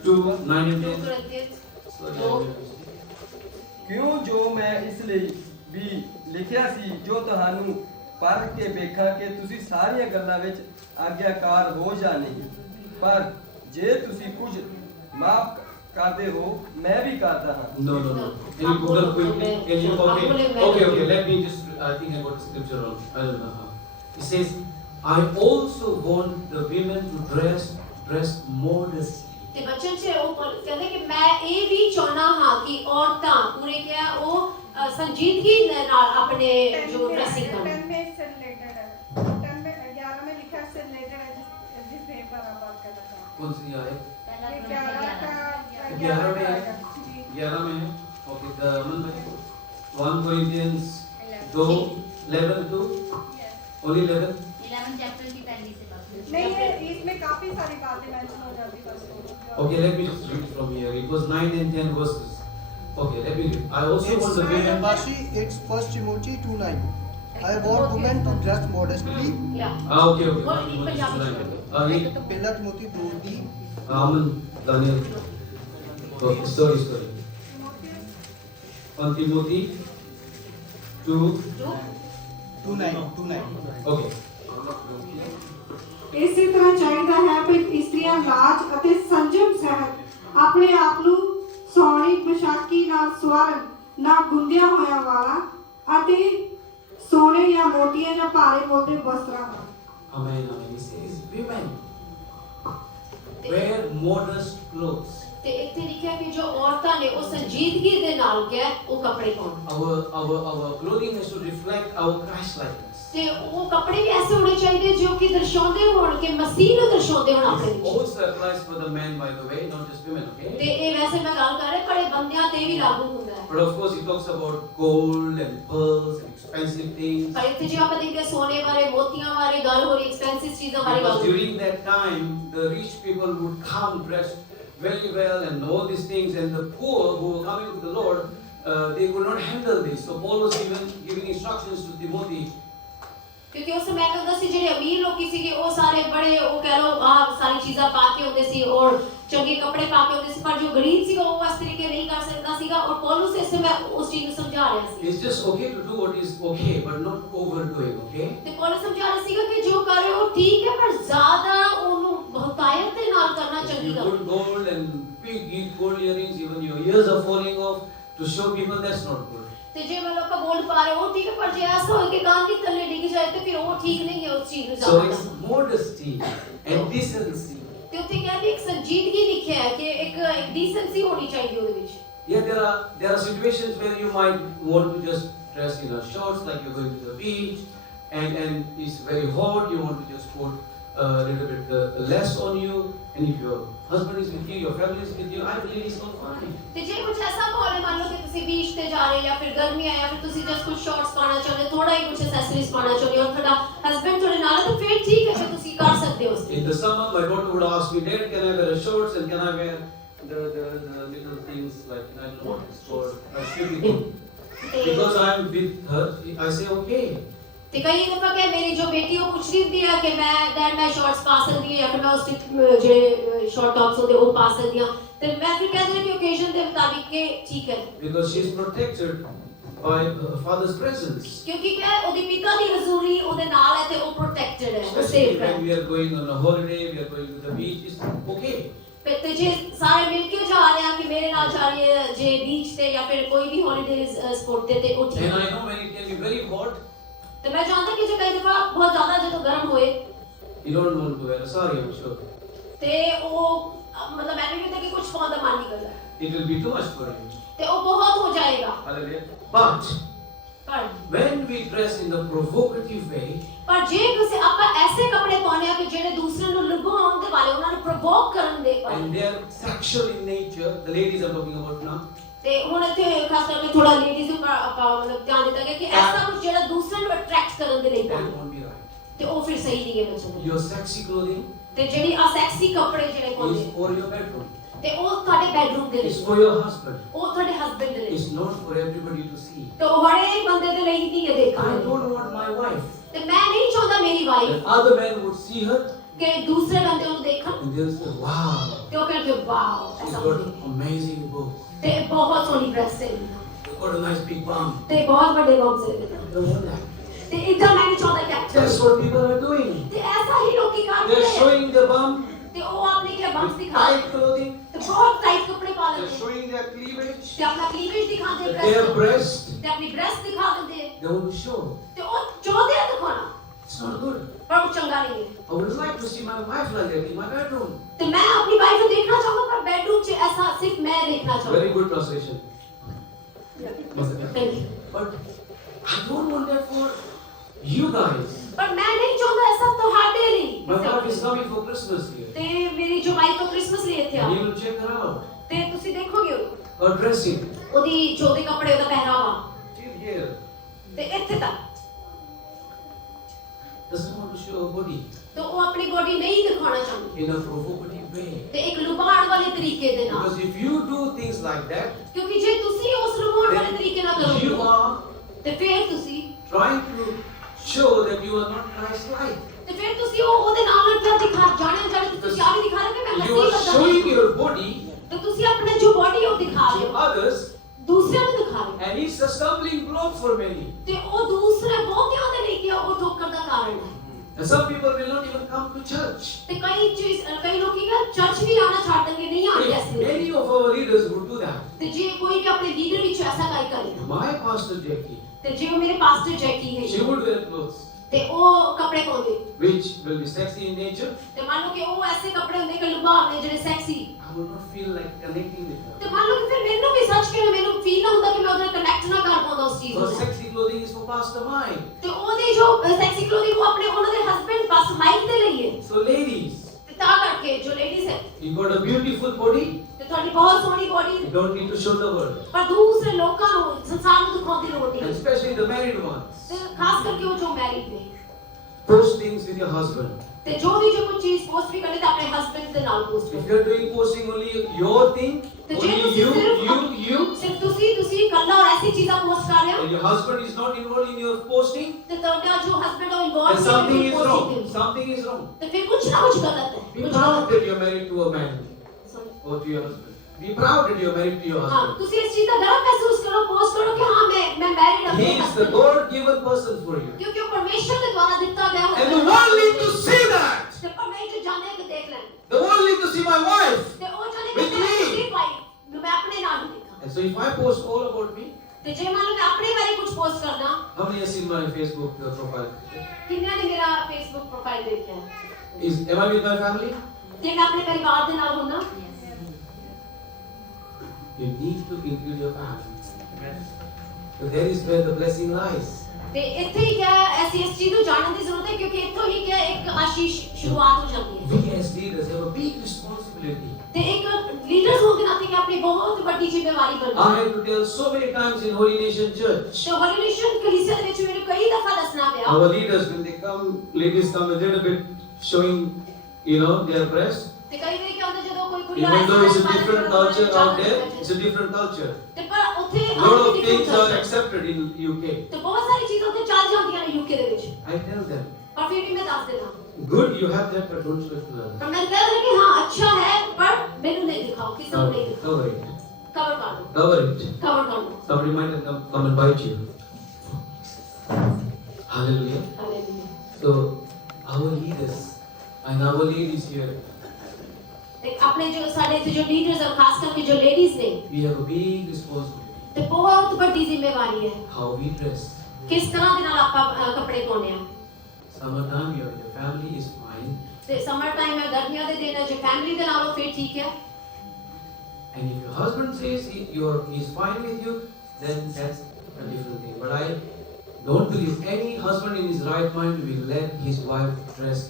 2, 9 and 10. ਕਿਉਂ ਜੋ ਮੈਂ ਇਸ ਲਈ ਵੀ ਲਿਖਿਆ ਸੀ ਜੋ ਤੁਹਾਨੂੰ ਪੜ੍ਹ ਕੇ ਵੇਖਾਂ ਕਿ ਤੁਸੀਂ ਸਾਰੀਆਂ ਗੱਲਾਂ ਵਿੱਚ ਆਗਿਆਕਾਰ ਹੋ ਜਾਂ ਨਹੀਂ ਪਰ ਜੇ ਤੁਸੀਂ ਕੁਝ ਮਾਫ ਕਰਦੇ ਹੋ ਮੈਂ ਵੀ ਕਰਦਾ ਹਾਂ No. Can you Google quickly? Can you? Okay. Let me just. I think I got the scripture wrong. I don't know how. It says, I also want the women to dress modestly. ਤੇ ਬਚਨ ਚ ਉਹ ਕਹਿੰਦੇ ਕਿ ਮੈਂ ਇਹ ਵੀ ਚਾਹਨਾ ਹਾਂ ਕਿ ਔਰਤਾਂ ਪੂਰੇ ਕਿਹਾ ਉਹ ਸੰਜੀਦਗੀ ਦੇ ਨਾਲ ਆਪਣੇ ਜੋ ਡਰੈਸਿੰਗ ਕਰਨ 10 में इससे रिलेटेड है 10 में 11 में लिखा है इससे रिलेटेड है जिस भेद पर आप बात कर रहे हैं कौन सी आयत? 11 में 11 में है। Okay, the 1 Corinthians 2:11 to only 11. 11 chapter की पहली से बात है। नहीं है इसमें काफी सारी बातें मेंशन हो जाती है। Okay, let me just read from here. It was 9 and 10 verses. Okay, let me read. I also want the way. Bashi, it's 1 Timothy 2:9. I want women to dress modestly. या Okay, okay. और एक Punjabi Read. Pehla Timothy 2 Aman, Daniel. Okay, sorry. 1 Timothy 2:9. Okay. ਇਸੇ ਤਰ੍ਹਾਂ ਚਾਹੀਦਾ ਹੈ ਕਿ ਇਸਤਰੀਆਂ ਲਾਜ ਅਤੇ ਸੰਜਮ ਸਹਿਤ ਆਪਣੇ ਆਪ ਨੂੰ ਸੋਹਣੀ ਪੋਸ਼ਾਕੀ ਨਾਲ ਸਵਾਰਨ, ਨਾ ਗੁੰਦਿਆ ਹੋਇਆ ਵਾਲਾ ਅਤੇ ਸੋਨੇ ਜਾਂ ਮੋਟੀਆਂ ਜਾਂ ਭਾਰੇ ਮੁੱਲ ਦੇ ਵਸਤਰਾਂ ਨਾਲ। Amen. He says, women wear modest clothes. ਤੇ ਇੱਥੇ ਲਿਖਿਆ ਕਿ ਜੋ ਔਰਤਾਂ ਨੇ ਉਹ ਸੰਜੀਦਗੀ ਦੇ ਨਾਲ ਕਿਹਾ ਉਹ ਕੱਪੜੇ ਪਾਉਣ Our clothing has to reflect our Christ likeness. ਤੇ ਉਹ ਕੱਪੜੇ ਵੀ ਐਸੇ ਹੋਣੇ ਚਾਹੀਦੇ ਜੋ ਕਿ ਦਰਸਾਉਂਦੇ ਹੋਣ ਕਿ ਮਸੀਹ ਨੂੰ ਦਰਸਾਉਂਦੇ ਹੋਣ ਆਪਣੇ It ਵਿੱਚ। also applies for the men, by the way, not just women. ਤੇ Okay. ਇਹ ਵੈਸੇ ਮੈਂ ਗੱਲ ਕਰ ਰਿਹਾ ਬੜੇ ਬੰਦਿਆਂ ਤੇ ਵੀ ਲਾਗੂ ਹੁੰਦਾ ਹੈ। But of course, he talks about gold and pearls and expensive things. ਪਰ ਇੱਥੇ ਜੇ ਆਪਾਂ ਦੇਖਦੇ ਸੋਨੇ ਬਾਰੇ, ਮੋਤੀਆਂ ਬਾਰੇ ਗੱਲ ਹੋ ਰਹੀ, ਐਕਸਪੈਂਸਿਵ ਚੀਜ਼ਾਂ ਬਾਰੇ ਗੱਲ Because ਹੋ ਰਹੀ। during that time, the rich people would come dressed very well and all these things, and the poor who were coming to the Lord, they could not handle this. So Paul was even giving instructions to Timothy. ਕਿਉਂਕਿ ਉਸ ਸਮੇਂ ਹੁੰਦਾ ਸੀ ਜਿਹੜੇ ਅਮੀਰ ਲੋਕੀ ਸੀਗੇ ਉਹ ਸਾਰੇ ਬੜੇ ਉਹ ਕਹਿ ਲੋ ਸਾਰੀ ਚੀਜ਼ਾਂ ਪਾ ਕੇ ਹੁੰਦੇ ਸੀ ਔਰ ਚੰਗੇ ਕੱਪੜੇ ਪਾ ਕੇ ਹੁੰਦੇ ਸੀ, ਪਰ ਜੋ ਗਰੀਬ ਸੀਗਾ ਉਹ ਇਸ ਤਰੀਕੇ ਨਹੀਂ ਕਰ ਸਕਦਾ ਸੀਗਾ। ਔਰ ਪੌਲੁਸ ਇਸ ਸਮੇਂ ਉਸ ਚੀਜ਼ ਨੂੰ ਸਮਝਾ ਰਿਹਾ ਸੀ। It's just okay to do what is okay, but not overdoing. Okay. ਤੇ ਪੌਲੁਸ ਸਮਝਾ ਰਿਹਾ ਸੀਗਾ ਕਿ ਜੋ ਕਰ ਰਹੇ ਹੋ ਠੀਕ ਹੈ, ਪਰ ਜ਼ਿਆਦਾ ਉਹਨੂੰ ਬਹੁਤਾਇਤ ਦੇ ਨਾਲ ਕਰਨਾ If ਚੰਗੀ you ਗੱਲ put gold and big gold earrings, even your ears are falling off to show people, that's not good. ਤੇ ਜੇ ਮੈਂ ਲੋਕਾਂ ਗੋਲਡ ਪਾ ਰਹੇ ਹੋ ਠੀਕ ਹੈ, ਪਰ ਜੇ ਐਸਾ ਹੋਏ ਕਿ ਕਾਨ ਦੀ ਥੱਲੇ ਡਿੱਗ ਜਾਏ ਤੇ ਫਿਰ ਉਹ ਠੀਕ ਨਹੀਂ ਹੈ ਉਸ ਚੀਜ਼ ਨੂੰ So ਜ਼ਿਆਦਾ it's modesty and decency. ਤੇ ਉੱਥੇ ਕਹਿੰਦੇ ਇੱਕ ਸੰਜੀਦਗੀ ਲਿਖਿਆ ਹੈ ਕਿ ਇੱਕ ਡੀਸੈਂਸੀ ਹੋਣੀ ਚਾਹੀਦੀ ਉਹਦੇ ਵਿੱਚ। Yeah, there are situations where you might want to just dress in a shorts like you're going to the beach, and it's very hot. You want to just put a little bit less on you, and if your husband is with you, your family is with you, I believe it's all fine. ਤੇ ਜੇ ਕੁਝ ਐਸਾ ਮਾਹੌਲ ਹੈ, ਮੰਨ ਲਓ ਕਿ ਤੁਸੀਂ ਬੀਚ ਤੇ ਜਾ ਰਹੇ ਜਾਂ ਫਿਰ ਗਰਮੀ ਆਇਆ ਫਿਰ ਤੁਸੀਂ ਜਸਟ ਕੁਝ ਸ਼ਾਰਟਸ ਪਾਣਾ ਚਾਹੁੰਦੇ, ਥੋੜਾ ਹੀ ਕੁਝ ਐਕਸੈਸਰੀਜ਼ ਪਾਣਾ ਚਾਹੁੰਦੇ ਹੋ, ਤੁਹਾਡਾ ਹਸਬੰਡ ਤੁਹਾਡੇ ਨਾਲ ਹੈ ਤਾਂ ਫਿਰ ਠੀਕ ਹੈ, ਫਿਰ ਤੁਸੀਂ ਕਰ ਸਕਦੇ ਹੋ। In the summer, my daughter would ask me, Dad, can I wear a shorts and can I wear the little things like, I don't know what it's called, swimming pool? Because I'm with her, I say okay. ਤੇ ਕਈ ਦਫਾ ਕਿ ਮੇਰੀ ਜੋ ਬੇਟੀ ਉਹ ਪੁੱਛ ਰਹੀ ਹੁੰਦੀ ਹੈ ਕਿ ਮੈਂ ਡੈਡ ਮੈਂ ਸ਼ਾਰਟਸ ਪਾ ਸਕਦੀ ਹਾਂ ਜਾਂ ਫਿਰ ਮੈਂ ਉਸ ਜਿਹੜੇ ਸ਼ਾਰਟ ਟੌਪਸ ਹੁੰਦੇ ਉਹ ਪਾ ਸਕਦੀ ਹਾਂ, ਤੇ ਮੈਂ ਫਿਰ ਕਹਿੰਦੀ ਹਾਂ ਕਿ ਓਕੇਜ਼ਨ ਦੇ ਮੁਤਾਬਿਕ ਕਿ ਠੀਕ ਹੈ, Because she's protected by her father's presence. ਕਿਉਂਕਿ ਕਿ ਉਹਦੀ ਪਿਤਾ ਦੀ ਹਜ਼ੂਰੀ ਉਹਦੇ ਨਾਲ ਹੈ ਤੇ ਉਹ ਪ੍ਰੋਟੈਕਟਡ ਹੈ, ਉਹ Especially ਸੇਫ ਹੈ। when we are going on a holiday, we are going to the beach, it's okay. ਤੇ ਜੇ ਸਾਰੇ ਮਿਲ ਕੇ ਜਾ ਰਹੇ ਆ ਕਿ ਮੇਰੇ ਨਾਲ ਜਾ ਰਹੀ ਹੈ ਜੇ ਬੀਚ ਤੇ ਜਾਂ ਫਿਰ ਕੋਈ ਵੀ ਹੌਲੀਡੇ ਸਪੋਰਟ ਤੇ ਉਹ ਠੀਕ And ਹੈ। I know when it can be very hot, ਤੇ ਮੈਂ ਜਾਣਦਾ ਕਿ ਜੇ ਕਈ ਦਫਾ ਬਹੁਤ ਜ਼ਿਆਦਾ ਜਦੋਂ ਗਰਮ ਹੋਏ you don't want to wear a sari, I'm sure. ਤੇ ਉਹ ਮਤਲਬ ਐਵੇਂ ਵੀ ਹੁੰਦਾ ਕਿ ਕੁਝ ਪਾਉਣ ਦਾ ਮਨ ਨਹੀਂ ਕਰਦਾ It will be too much for you. ਤੇ ਉਹ ਬਹੁਤ ਹੋ ਜਾਏਗਾ। Hallelujah. But ਪਰ when we dress in the provocative way, ਜੇ ਕਿਸੇ ਆਪਾਂ ਐਸੇ ਕੱਪੜੇ ਪਾਉਣੇ ਆ ਕਿ ਜਿਹੜੇ ਦੂਸਰੇ ਨੂੰ ਲੁਭਾਉਣ ਦੇ ਵਾਲੇ, ਉਹਨਾਂ ਨੂੰ ਪ੍ਰੋਵੋਕ ਕਰਨ ਦੇ ਵਾਲੇ, and they are sexual in nature, the ladies I'm talking about now, ਤੇ ਹੁਣ ਇੱਥੇ ਖਾਸ ਕਰਕੇ ਥੋੜਾ ਲੇਡੀਜ਼ ਨੂੰ ਆਪਾਂ ਮਤਲਬ ਧਿਆਨ ਦਿੱਤਾ ਗਿਆ ਕਿ ਐਸਾ ਕੁਝ ਜਿਹੜਾ ਦੂਸਰੇ ਨੂੰ ਅਟਰੈਕਟ ਕਰਨ ਦੇ ਲਈ that ਪਾਉਣਾ, won't be right. ਤੇ ਉਹ ਫਿਰ ਸਹੀ ਨਹੀਂ ਹੈ ਬੱਚਿਆਂ ਦੇ। Your sexy clothing ਤੇ ਜਿਹੜੀ ਆ ਸੈਕਸੀ ਕੱਪੜੇ ਜਿਹੜੇ ਪਾਉਂਦੇ is for your bedroom. ਤੇ ਉਹ ਤੁਹਾਡੇ ਬੈਡਰੂਮ ਦੇ It's ਵਿੱਚ, for your husband. ਉਹ ਤੁਹਾਡੇ ਹਸਬੰਡ ਦੇ ਲਈ, It's not for everybody to see. ਤੇ ਉਹ ਹਰੇਕ ਬੰਦੇ ਦੇ ਲਈ ਨਹੀਂ ਹੈ I ਦੇਖਣਾ। don't want my wife ਤੇ ਮੈਂ ਨਹੀਂ ਚਾਹੁੰਦਾ ਮੇਰੀ wife that other men would see her ਕਿ ਦੂਸਰੇ ਬੰਦੇ ਉਹਨੂੰ ਦੇਖਣ and they'll say, wow, ਤੇ ਉਹ ਕਹਿੰਦੇ ਵਾਓ she's ਐਸਾ got ਹੋਵੇ, amazing boobs. ਤੇ ਬਹੁਤ ਸੋਹਣੀ ਡਰੈਸ ਹੈ, She's got a nice big bum. ਤੇ ਬਹੁਤ ਵੱਡੇ ਬੰਬਸ ਹੈ, I don't want that. ਤੇ ਇਦਾਂ ਮੈਂ ਨਹੀਂ ਚਾਹੁੰਦਾ ਕਿ That's what people are doing. ਤੇ ਐਸਾ ਹੀ ਲੋਕੀ ਕਰਦੇ They're ਹੈ, showing their bum ਤੇ ਉਹ ਆਪਣੇ ਕੇ ਬੰਬਸ with ਦਿਖਾ tight clothing. ਤੇ ਬਹੁਤ ਟਾਈਟ ਕੱਪੜੇ ਪਾ They're ਲੈਂਦੇ showing their cleavage, ਤੇ ਆਪਣਾ ਕਲੀਵੇਜ ਦਿਖਾਉਂਦੇ their breast breast. ਤੇ ਆਪਣੀ ਬ੍ਰੈਸਟ ਦਿਖਾ ਦਿੰਦੇ They want to show. ਤੇ ਉਹ ਚਾਹੁੰਦੇ ਆ ਦਿਖਾਉਣਾ, It's not good. ਪਰ ਉਹ ਚੰਗਾ ਨਹੀਂ ਹੈ। I would like to see my wife like that in my bedroom. ਤੇ ਮੈਂ ਆਪਣੀ ਵਾਈਫ ਨੂੰ ਦੇਖਣਾ ਚਾਹੂੰਗਾ ਪਰ ਬੈਡਰੂਮ 'ਚ ਐਸਾ ਸਿਰਫ ਮੈਂ ਦੇਖਣਾ ਚਾਹੂੰਗਾ। Very good translation. Thank you. But I don't want that for you guys. ਪਰ ਮੈਂ ਨਹੀਂ ਚਾਹੁੰਦਾ ਐਸਾ ਤੁਹਾਡੇ ਲਈ। My wife is coming for Christmas here. ਤੇ ਮੇਰੀ ਜੋ ਵਾਈਫ ਉਹ ਕ੍ਰਿਸਮਸ ਲਈ ਇੱਥੇ ਆ And you will check her out. ਤੇ ਤੁਸੀਂ ਦੇਖੋਗੇ ਉਹਨੂੰ, Her dressing. ਉਹਦੀ ਜੋ ਦੇ ਕੱਪੜੇ, ਉਹਦਾ ਪਹਿਰਾਵਾ Till here. ਤੇ ਇੱਥੇ ਤੱਕ। Doesn't want to show her body ਤੇ ਉਹ ਆਪਣੀ ਬੋਡੀ ਨਹੀਂ ਦਿਖਾਉਣਾ ਚਾਹੁੰਦੀ in a provocative way. ਤੇ ਇੱਕ ਲੁਭਾਉਣ ਵਾਲੇ ਤਰੀਕੇ ਦੇ ਨਾਲ। Because if you do things like that, ਕਿਉਂਕਿ ਜੇ ਤੁਸੀਂ ਉਸ ਲੁਭਾਉਣ ਵਾਲੇ ਤਰੀਕੇ ਨਾਲ then you ਕਰੋਗੇ are ਤੇ ਫਿਰ ਤੁਸੀਂ trying to show that you are not Christ-like. ਤੇ ਫਿਰ ਤੁਸੀਂ ਉਹਦੇ ਨਾਲ ਕਿਆ ਦਿਖਾ ਜਾਣੇ ਕਿ ਤੁਸੀਂ ਆ ਵੀ ਦਿਖਾ ਰਹੇ ਕਿ ਮੈਂ You are ਮਸੀਹ showing ਬੰਦਾ your body ਤੇ ਤੁਸੀਂ ਆਪਣੇ ਜੋ ਬੋਡੀ ਉਹ ਦਿਖਾ ਰਹੇ to ਹੋ others, ਦੂਸਰਿਆਂ ਨੂੰ ਦਿਖਾ ਰਹੇ ਹੋ and it's a stumbling block for many. ਤੇ ਉਹ ਦੂਸਰੇ ਬਹੁਤਿਆਂ ਦੇ ਲਈ ਕਿ ਉਹ ਠੋਕਰ ਦਾ ਕਾਰਨ ਹੈ। And some people will not even come to church. ਤੇ ਕਈ ਲੋਕੀ ਕਿ ਚਰਚ ਵੀ ਆਣਾ ਛੱਡ ਦੇਣਗੇ, ਨਹੀਂ ਆਉਂਦੇ ਐਸੇ। Many of our leaders would do that. ਤੇ ਜੇ ਕੋਈ ਵੀ ਆਪਣੇ ਲੀਡਰ ਵਿੱਚ ਐਸਾ ਕਾਇ ਕਰੇ My pastor Jackie, ਤੇ ਜੇ ਉਹ ਮੇਰੇ ਪਾਸਟਰ ਜੈਕੀ she ਹੈ would wear clothes ਤੇ ਉਹ ਕੱਪੜੇ ਪਾਉਂਦੇ which will be sexy in nature. ਤੇ ਮੰਨ ਲਓ ਕਿ ਉਹ ਐਸੇ ਕੱਪੜੇ ਹੁੰਦੇ ਕਿ ਲੁਭਾਵਨੇ ਜਿਹੜੇ sexy I would not feel like connecting with her. ਤੇ ਮੰਨ ਲਓ ਕਿ ਫਿਰ ਮੈਨੂੰ ਵੀ ਸੱਚ ਕਿ ਮੈਨੂੰ ਫੀਲ ਹੁੰਦਾ ਕਿ ਮੈਂ ਉਹਦੇ ਨਾਲ ਕਨੈਕਟ ਨਾ ਕਰ ਪਾਉਂਦਾ ਉਸ ਚੀਜ਼ Because ਨਾਲ। sexy clothing is for Pastor Mike. ਤੇ ਉਹਦੀ ਜੋ ਸੈਕਸੀ ਕਲੋਥਿੰਗ ਉਹ ਆਪਣੇ ਉਹਨਾਂ ਦੇ ਹਸਬੰਡ ਪਾਸ ਮਾਈਕ ਦੇ ਲਈ ਹੈ। So ladies, ਤੇ ਤਾਂ ਕਰਕੇ ਜੋ ਲੇਡੀਜ਼ ਹੈ you got a beautiful body. ਤੇ ਤੁਹਾਡੀ ਬਹੁਤ ਸੋਹਣੀ body You don't need to show the world. ਪਰ ਦੂਸਰੇ ਲੋਕਾਂ ਨੂੰ ਸੰਸਾਰ ਨੂੰ ਦਿਖਾਉਣ ਦੀ ਲੋੜ And ਨਹੀਂ। especially the married ones. ਤੇ ਖਾਸ ਕਰਕੇ ਉਹ ਜੋ ਮੈਰਿਡ ਨੇ Post things with your husband. ਤੇ ਜੋ ਵੀ ਜੋ ਕੋਈ ਚੀਜ਼ ਪੋਸਟ ਵੀ ਕਰਦੇ ਤਾਂ ਆਪਣੇ ਹਸਬੰਡ ਦੇ ਨਾਲ ਪੋਸਟ If ਕਰੋ। you're doing posting only your thing, ਤੇ ਜੇ only ਤੁਸੀਂ you, ਸਿਰਫ ਸਿਰਫ ਤੁਸੀਂ ਕੱਲਾ ਔਰ ਐਸੀ ਚੀਜ਼ਾਂ ਪੋਸਟ ਕਰ ਰਹੇ ਹੋ and your husband is not involved in your posting, ਤੇ ਤੁਹਾਡਾ ਜੋ ਹਸਬੰਡ ਉਹ then involve something is wrong. Something is wrong. ਤੇ ਫਿਰ ਕੁਝ ਨਾ ਕੁਝ ਗਲਤ ਹੈ। Be ਕੁਝ proud ਗਲਤ that you're married to a man Sorry. or to your husband. Be proud that you're married to your ਹਾਂ husband. ਤੁਸੀਂ ਇਸ ਚੀਜ਼ ਦਾ ਗਰਵ ਮਹਿਸੂਸ ਕਰੋ, ਪੋਸਟ ਕਰੋ ਕਿ ਹਾਂ ਮੈਂ ਮੈਰਿਡ ਹਾਂ He ਆਪਣੇ is the husband God-given person for you. ਕਿਉਂਕਿ ਉਹ ਪਰਮੇਸ਼ਰ ਦੇ ਦੁਆਰਾ ਦਿੱਤਾ ਗਿਆ And the world need to see that. ਤੇ ਪਰਮੇਸ਼ਰ ਜਾਣੇ ਕਿ ਦੇਖ ਲੈਣ The world need to see my wife. ਤੇ ਉਹ ਜਾਣੇ With ਕਿ ਮੈਂ me. ਸਿਰਫ ਵਾਈਫ ਨੂੰ ਮੈਂ ਆਪਣੇ ਨਾਲ ਹੀ ਦੇਖਾਂ। And so if I post all about me, ਤੇ ਜੇ ਮੰਨ ਲਓ ਮੈਂ ਆਪਣੇ ਬਾਰੇ ਕੁਝ ਪੋਸਟ ਕਰਦਾ, how many have seen my Facebook profile? ਕਿੰਨਿਆਂ ਨੇ ਮੇਰਾ ਫੇਸਬੁੱਕ ਪ੍ਰੋਫਾਈਲ ਦੇਖਿਆ? Am I with my family? ਤੇ ਮੈਂ ਆਪਣੇ ਪਰਿਵਾਰ ਦੇ ਨਾਲ ਹੁੰਨਾ। You need to include your family. So there is where the blessing lies. ਤੇ ਇੱਥੇ ਹੀ ਕਿਆ ਐਸੀ ਇਸ ਚੀਜ਼ ਨੂੰ ਜਾਣਨ ਦੀ ਜ਼ਰੂਰਤ ਹੈ ਕਿਉਂਕਿ ਇੱਥੋਂ ਹੀ ਕਿਆ ਇੱਕ ਆਸ਼ੀਸ਼ ਸ਼ੁਰੂਆਤ ਹੋ ਜਾਂਦੀ ਹੈ। We as leaders have a big responsibility. ਤੇ ਇੱਕ ਲੀਡਰਸ ਹੋਣ ਦੇ ਨਾਤੇ ਕਿ ਆਪਣੀ ਬਹੁਤ ਵੱਡੀ ਜ਼ਿੰਮੇਵਾਰੀ ਬਣਦੀ I ਹੈ। had to tell so many times in Holy Nation Church. ਤੇ ਹੋਲੀ ਨੇਸ਼ਨ ਕਲੀਸਿਆ ਦੇ ਵਿੱਚ ਮੈਨੂੰ ਕਈ ਦਫਾ ਦੱਸਣਾ ਪਿਆ Our leaders, when they come, ladies come a little bit showing, their breast. ਤੇ ਕਈ ਵਾਰੀ ਕੀ ਹੁੰਦਾ ਜਦੋਂ ਕੋਈ ਕੁੜੀ Even though it's a different culture out there, it's a different culture. ਤੇ ਪਰ ਉੱਥੇ A lot of things are accepted in UK. ਤੇ ਬਹੁਤ ਸਾਰੀ ਚੀਜ਼ਾਂ ਉੱਥੇ ਚੱਲ ਜਾਂਦੀਆਂ ਨੇ ਯੂਕੇ ਦੇ ਵਿੱਚ I tell them, ਪਰ ਫਿਰ ਵੀ ਮੈਂ ਦੱਸ ਦੇਣਾ good, you have that, but don't show it to others. ਪਰ ਮੈਂ ਕਹਿ ਰਹੀ ਕਿ ਹਾਂ ਅੱਛਾ ਹੈ ਪਰ ਮੈਨੂੰ ਨਹੀਂ ਦਿਖਾਓ ਕਿਸੇ ਨੂੰ ਨਹੀਂ ਦਿਖਾਓ Cover it. ਕਵਰ ਕਰ ਲਓ Cover it. ਕਵਰ ਕਰ ਲਓ Somebody might come and bite you. Hallelujah. Hallelujah So, our leaders and our ladies here, ਤੇ ਆਪਣੇ ਜੋ ਸਾਡੇ ਇੱਥੇ ਜੋ ਲੀਡਰਸ ਹਨ ਖਾਸ ਕਰਕੇ ਜੋ ਲੇਡੀਜ਼ ਨੇ we have a big responsibility. ਤੇ ਬਹੁਤ ਵੱਡੀ ਜ਼ਿੰਮੇਵਾਰੀ ਹੈ How we dress. ਕਿਸ ਤਰ੍ਹਾਂ ਦੇ ਨਾਲ ਆਪਾਂ ਕੱਪੜੇ ਪਾਉਂਦੇ ਆ Summertime, you're with your family is fine. ਤੇ ਸਮਰ ਟਾਈਮ ਹੈ ਗਰਮੀਆਂ ਦੇ ਦਿਨ ਹੈ ਜੇ ਫੈਮਿਲੀ ਦੇ ਨਾਲੋਂ ਫਿਰ ਠੀਕ ਹੈ And if your husband says he's fine with you, then that's a different thing. But I don't believe any husband in his right mind will let his wife dress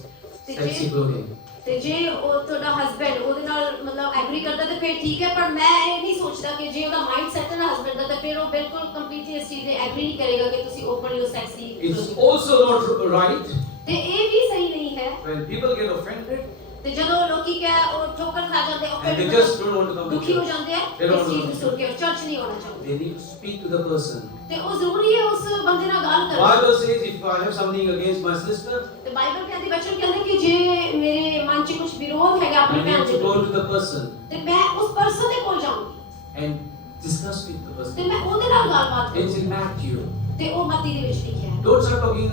sexy clothing. ਤੇ ਜੇ ਉਹ ਤੁਹਾਡਾ ਹਸਬੰਡ ਉਹਦੇ ਨਾਲ ਮਤਲਬ ਐਗਰੀ ਕਰਦਾ ਤੇ ਫਿਰ ਠੀਕ ਹੈ ਪਰ ਮੈਂ ਇਹ ਨਹੀਂ ਸੋਚਦਾ ਕਿ ਜੇ ਉਹਦਾ ਮਾਈਂਡ ਸੈਟ ਹੈ ਨਾ ਹਸਬੰਡ ਦਾ ਤਾਂ ਫਿਰ ਉਹ ਬਿਲਕੁਲ ਕੰਪਲੀਟਲੀ ਇਸ ਚੀਜ਼ ਤੇ ਐਗਰੀ ਨਹੀਂ ਕਰੇਗਾ ਕਿ ਤੁਸੀਂ ਓਪਨਲੀ ਉਹ sexy It's also not right ਤੇ ਇਹ ਵੀ ਸਹੀ ਨਹੀਂ ਹੈ when people get offended ਤੇ ਜਦੋਂ ਲੋਕੀ ਕਿਆ ਉਹ ਠੋਕਰ ਖਾ ਜਾਂਦੇ and they just don't want to come to ਦੁਖੀ ਹੋ church. ਜਾਂਦੇ ਆ They don't ਇਸ ਚੀਜ਼ ਨੂੰ want to ਸੁਣ ਕੇ ਚਰਚ ਨਹੀਂ ਆਉਣਾ ਚਾਹੁੰਦੇ They need to speak to the person. ਤੇ ਉਹ ਜ਼ਰੂਰੀ ਹੈ ਉਸ ਬੰਦੇ ਨਾਲ ਗੱਲ ਕਰਨਾ Bible says if I have something against my sister, ਤੇ ਬਾਈਬਲ ਕਹਿੰਦੀ ਬੱਚਨ ਕਹਿੰਦੇ ਕਿ ਜੇ ਮੇਰੇ ਮਨ 'ਚ ਕੁਝ ਵਿਰੋਧ ਹੈਗਾ I ਆਪਣੀ ਭੈਣ need to ਦੇ go ਨਾਲ to the person ਤੇ ਮੈਂ ਉਸ ਪਰਸਨ ਦੇ ਕੋਲ ਜਾਊਂਗੀ and discuss with the ਤੇ person. ਮੈਂ ਉਹਦੇ ਨਾਲ ਗੱਲਬਾਤ It's ਕਰਾਂਗੀ in Matthew. ਤੇ ਉਹ ਮਤੀ ਦੇ ਵਿੱਚ ਲਿਖਿਆ ਹੈ Don't start talking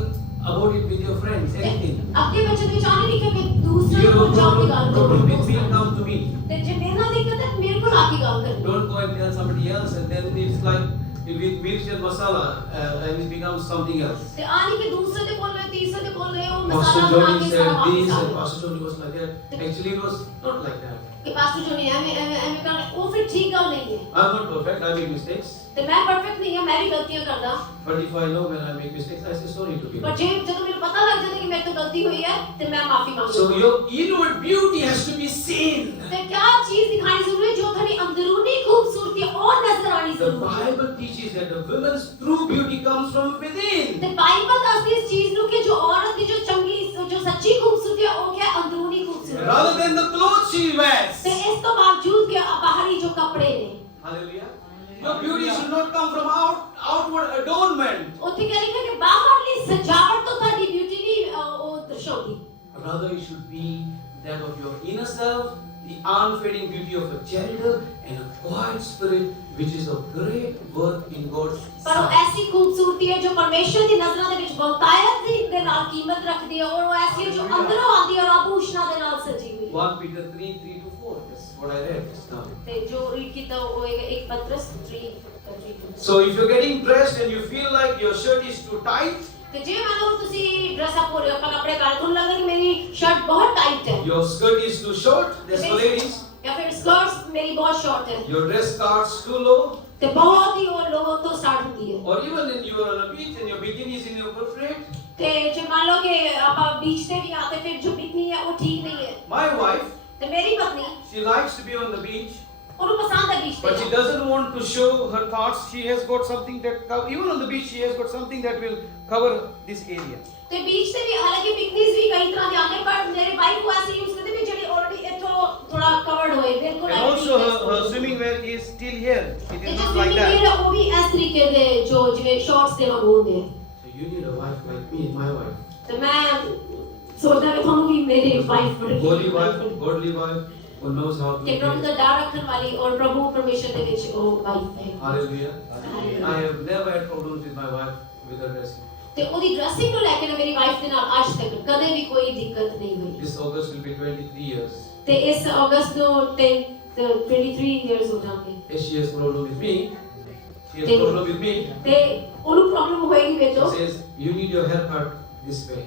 about it with your friends, anything. ਅੱਗੇ ਬੱਚੇ ਦੇ ਚਾਹਨੇ ਨਹੀਂ ਕਿ ਦੂਸਰੇ You ਕੋਲ ਜਾਣ ਦੀ ਗੱਲ don't with me, ਕਰੋ come to me. ਤੇ ਜੇ ਮੇਰੇ ਨਾਲ ਦਿੱਕਤ ਹੈ ਮੇਰੇ ਕੋਲ ਆ ਕੇ ਗੱਲ ਕਰੋ Don't go and tell somebody else and then it's like, with mirch and masala and it becomes something else. ਤੇ ਆ ਨਹੀਂ ਕਿ ਦੂਸਰੇ ਦੇ ਕੋਲ ਗਏ ਤੀਸਰੇ ਦੇ ਕੋਲ ਗਏ ਉਹ Pastor ਮਸਾਲਾ ਬਣਾ Johnny ਕੇ ਸਾਰਾ said ਵਾਪਸ this ਆ and ਗਏ Pastor Johnny was like that. Actually it was not like that. ਕਿ ਪਾਸਟਰ ਜੋ ਨੇ ਐਵੇਂ ਕਰ ਉਹ ਫਿਰ ਠੀਕ ਗੱਲ ਨਹੀਂ ਹੈ I'm not perfect, I make mistakes. ਤੇ ਮੈਂ ਪਰਫੈਕਟ ਨਹੀਂ ਹਾਂ ਮੈਂ ਵੀ ਗਲਤੀਆਂ ਕਰਦਾ But if I know when I make mistakes, I say sorry to ਪਰ people. ਜੇ ਜਦੋਂ ਮੈਨੂੰ ਪਤਾ ਲੱਗ ਜਾਂਦਾ ਕਿ ਮੇਰੇ ਤੋਂ ਗਲਤੀ ਹੋਈ ਹੈ ਤੇ ਮੈਂ ਮਾਫੀ ਮੰਗਦਾ So your inward beauty has to be seen. ਤੇ ਕਿਆ ਚੀਜ਼ ਦਿਖਾਣੀ ਜ਼ਰੂਰੀ ਹੈ ਜੋ ਤੁਹਾਡੀ ਅੰਦਰੂਨੀ ਖੂਬਸੂਰਤੀ ਹੈ ਉਹ ਨਜ਼ਰ ਆਣੀ The ਜ਼ਰੂਰੀ ਹੈ Bible teaches that the woman's true beauty comes from within. ਤੇ ਬਾਈਬਲ ਦੱਸਦੀ ਇਸ ਚੀਜ਼ ਨੂੰ ਕਿ ਜੋ ਔਰਤ ਦੀ ਜੋ ਚੰਗੀ ਜੋ ਸੱਚੀ ਖੂਬਸੂਰਤੀ ਹੈ ਉਹ ਕਿਆ ਅੰਦਰੂਨੀ ਖੂਬਸੂਰਤੀ ਹੈ Rather than the clothes she wears. ਤੇ ਇਸ ਤੋਂ ਬਾਵਜੂਦ ਕਿ ਬਾਹਰੀ ਜੋ ਕੱਪੜੇ ਨੇ Hallelujah. Your beauty should not come from outward adornment. ਉੱਥੇ ਕਿਹਾ ਲਿਖਿਆ ਕਿ ਬਾਹਰਲੀ ਸਜਾਵਟ ਤੋਂ ਤੁਹਾਡੀ ਬਿਊਟੀ ਨਹੀਂ ਉਹ ਦਰਸਾਉਂਦੀ Rather, it should be that of your inner self, the unfading beauty of a gentle and a quiet spirit, which is of great worth in God's ਪਰ ਉਹ sight. ਐਸੀ ਖੂਬਸੂਰਤੀ ਹੈ ਜੋ ਪਰਮੇਸ਼ਰ ਦੀ ਨਜ਼ਰਾਂ ਦੇ ਵਿੱਚ ਬਹੁਤਾਇਤ ਦੇ ਨਾਲ ਕੀਮਤ ਰੱਖਦੀ ਹੈ ਔਰ ਉਹ ਐਸੀ ਹੈ ਜੋ ਅੰਦਰੋਂ ਆਉਂਦੀ ਹੈ ਔਰ ਆਭੂਸ਼ਣਾਂ ਦੇ ਨਾਲ ਸਜੀ ਹੋਈ ਹੈ 1 Peter 3:3-4. That's what I read just now. ਤੇ ਜੋ ਰੀਡ ਕੀਤਾ ਉਹ ਇੱਕ ਪਤਰਸ 3 So if you're getting dressed and you feel like your shirt is too tight, ਤੇ ਜੇ ਮੰਨ ਤੁਸੀਂ ਡਰੈਸ ਅਪ ਹੋ ਰਹੇ ਹੋ ਆਪਾਂ ਕੱਪੜੇ ਪਾ ਰਹੇ ਤੁਹਾਨੂੰ ਲੱਗਦਾ ਕਿ ਮੇਰੀ ਸ਼ਰਟ ਬਹੁਤ ਟਾਈਟ ਹੈ your skirt is too short, that's for ladies. ਜਾਂ ਫਿਰ ਸਕਰਟਸ ਮੇਰੀ ਬਹੁਤ ਸ਼ਾਰਟ ਹੈ Your dress cuts too low, ਤੇ ਬਹੁਤ ਹੀ ਉਹ ਲੋਗੋ ਤੋਂ ਸਟਾਰਟ ਹੁੰਦੀ ਹੈ or even when you are on a beach and your bikini is inappropriate. ਤੇ ਜੇ ਮੰਨ ਲਓ ਕਿ ਆਪਾਂ ਬੀਚ ਤੇ ਵੀ ਆਤੇ ਫਿਰ ਜੋ ਬਿਕਨੀ ਹੈ ਉਹ ਠੀਕ ਨਹੀਂ ਹੈ My wife, ਤੇ ਮੇਰੀ ਪਤਨੀ she likes to be on the beach, ਉਹਨੂੰ ਪਸੰਦ ਹੈ ਬੀਚ but she ਤੇ doesn't want to show her thoughts. She has got something that even on the beach she has got something that will cover this area. ਤੇ ਬੀਚ ਤੇ ਵੀ ਹਾਲਾਂਕਿ ਪਿਕਨਿਕਸ ਵੀ ਕਈ ਤਰ੍ਹਾਂ ਦੇ ਆਉਂਦੇ ਪਰ ਮੇਰੇ ਵਾਈਫ ਉਹ ਐਸੇ ਯੂਜ਼ ਕਰਦੇ ਵੀ ਜਿਹੜੇ ਆਲਰੇਡੀ ਇੱਥੋਂ ਥੋੜਾ ਕਵਰਡ ਹੋਏ ਬਿਲਕੁਲ And also her swimming wear is still here. It ਤੇ is ਜੋ not like swimming wear that. ਹੈ ਉਹ ਵੀ ਇਸ ਤਰੀਕੇ ਦੇ ਜੋ ਜਿਵੇਂ ਸ਼ਾਰਟਸ ਦੇ ਵਾਂਗੂ ਹੁੰਦੇ ਆ So you need a wife like me, my wife. ਤੇ ਮੈਂ ਸੋਚਦਾ ਕਿ ਤੁਹਾਨੂੰ ਵੀ ਮੇਰੀ wife Holy wife, godly wife, who knows how to ਕਿ ਪ੍ਰਭੂ ਦਾ behave. ਡਰ ਰੱਖਣ ਵਾਲੀ ਔਰ ਪ੍ਰਭੂ ਪਰਮੇਸ਼ਰ ਦੇ ਵਿੱਚ ਉਹ ਵਾਈਫ ਹੈ Hallelujah. Hallelujah. I have never had problems with my wife with her dressing. ਤੇ ਉਹਦੀ ਡਰੈਸਿੰਗ ਨੂੰ ਲੈ ਕੇ ਨਾ ਮੇਰੀ ਵਾਈਫ ਦੇ ਨਾਲ ਅੱਜ ਤੱਕ ਕਦੇ ਵੀ ਕੋਈ ਦਿੱਕਤ ਨਹੀਂ ਹੋਈ This August will be 23 years. ਤੇ ਇਸ ਅਗਸਤ ਨੂੰ 23 ਇਅਰਸ ਹੋ ਜਾਣਗੇ Yes, she has problem with me. She has Then- problem with me. ਤੇ ਉਹਨੂੰ ਪ੍ਰੋਬਲਮ ਹੋਏਗੀ She ਵਿੱਚੋਂ says, you need your hair cut this way.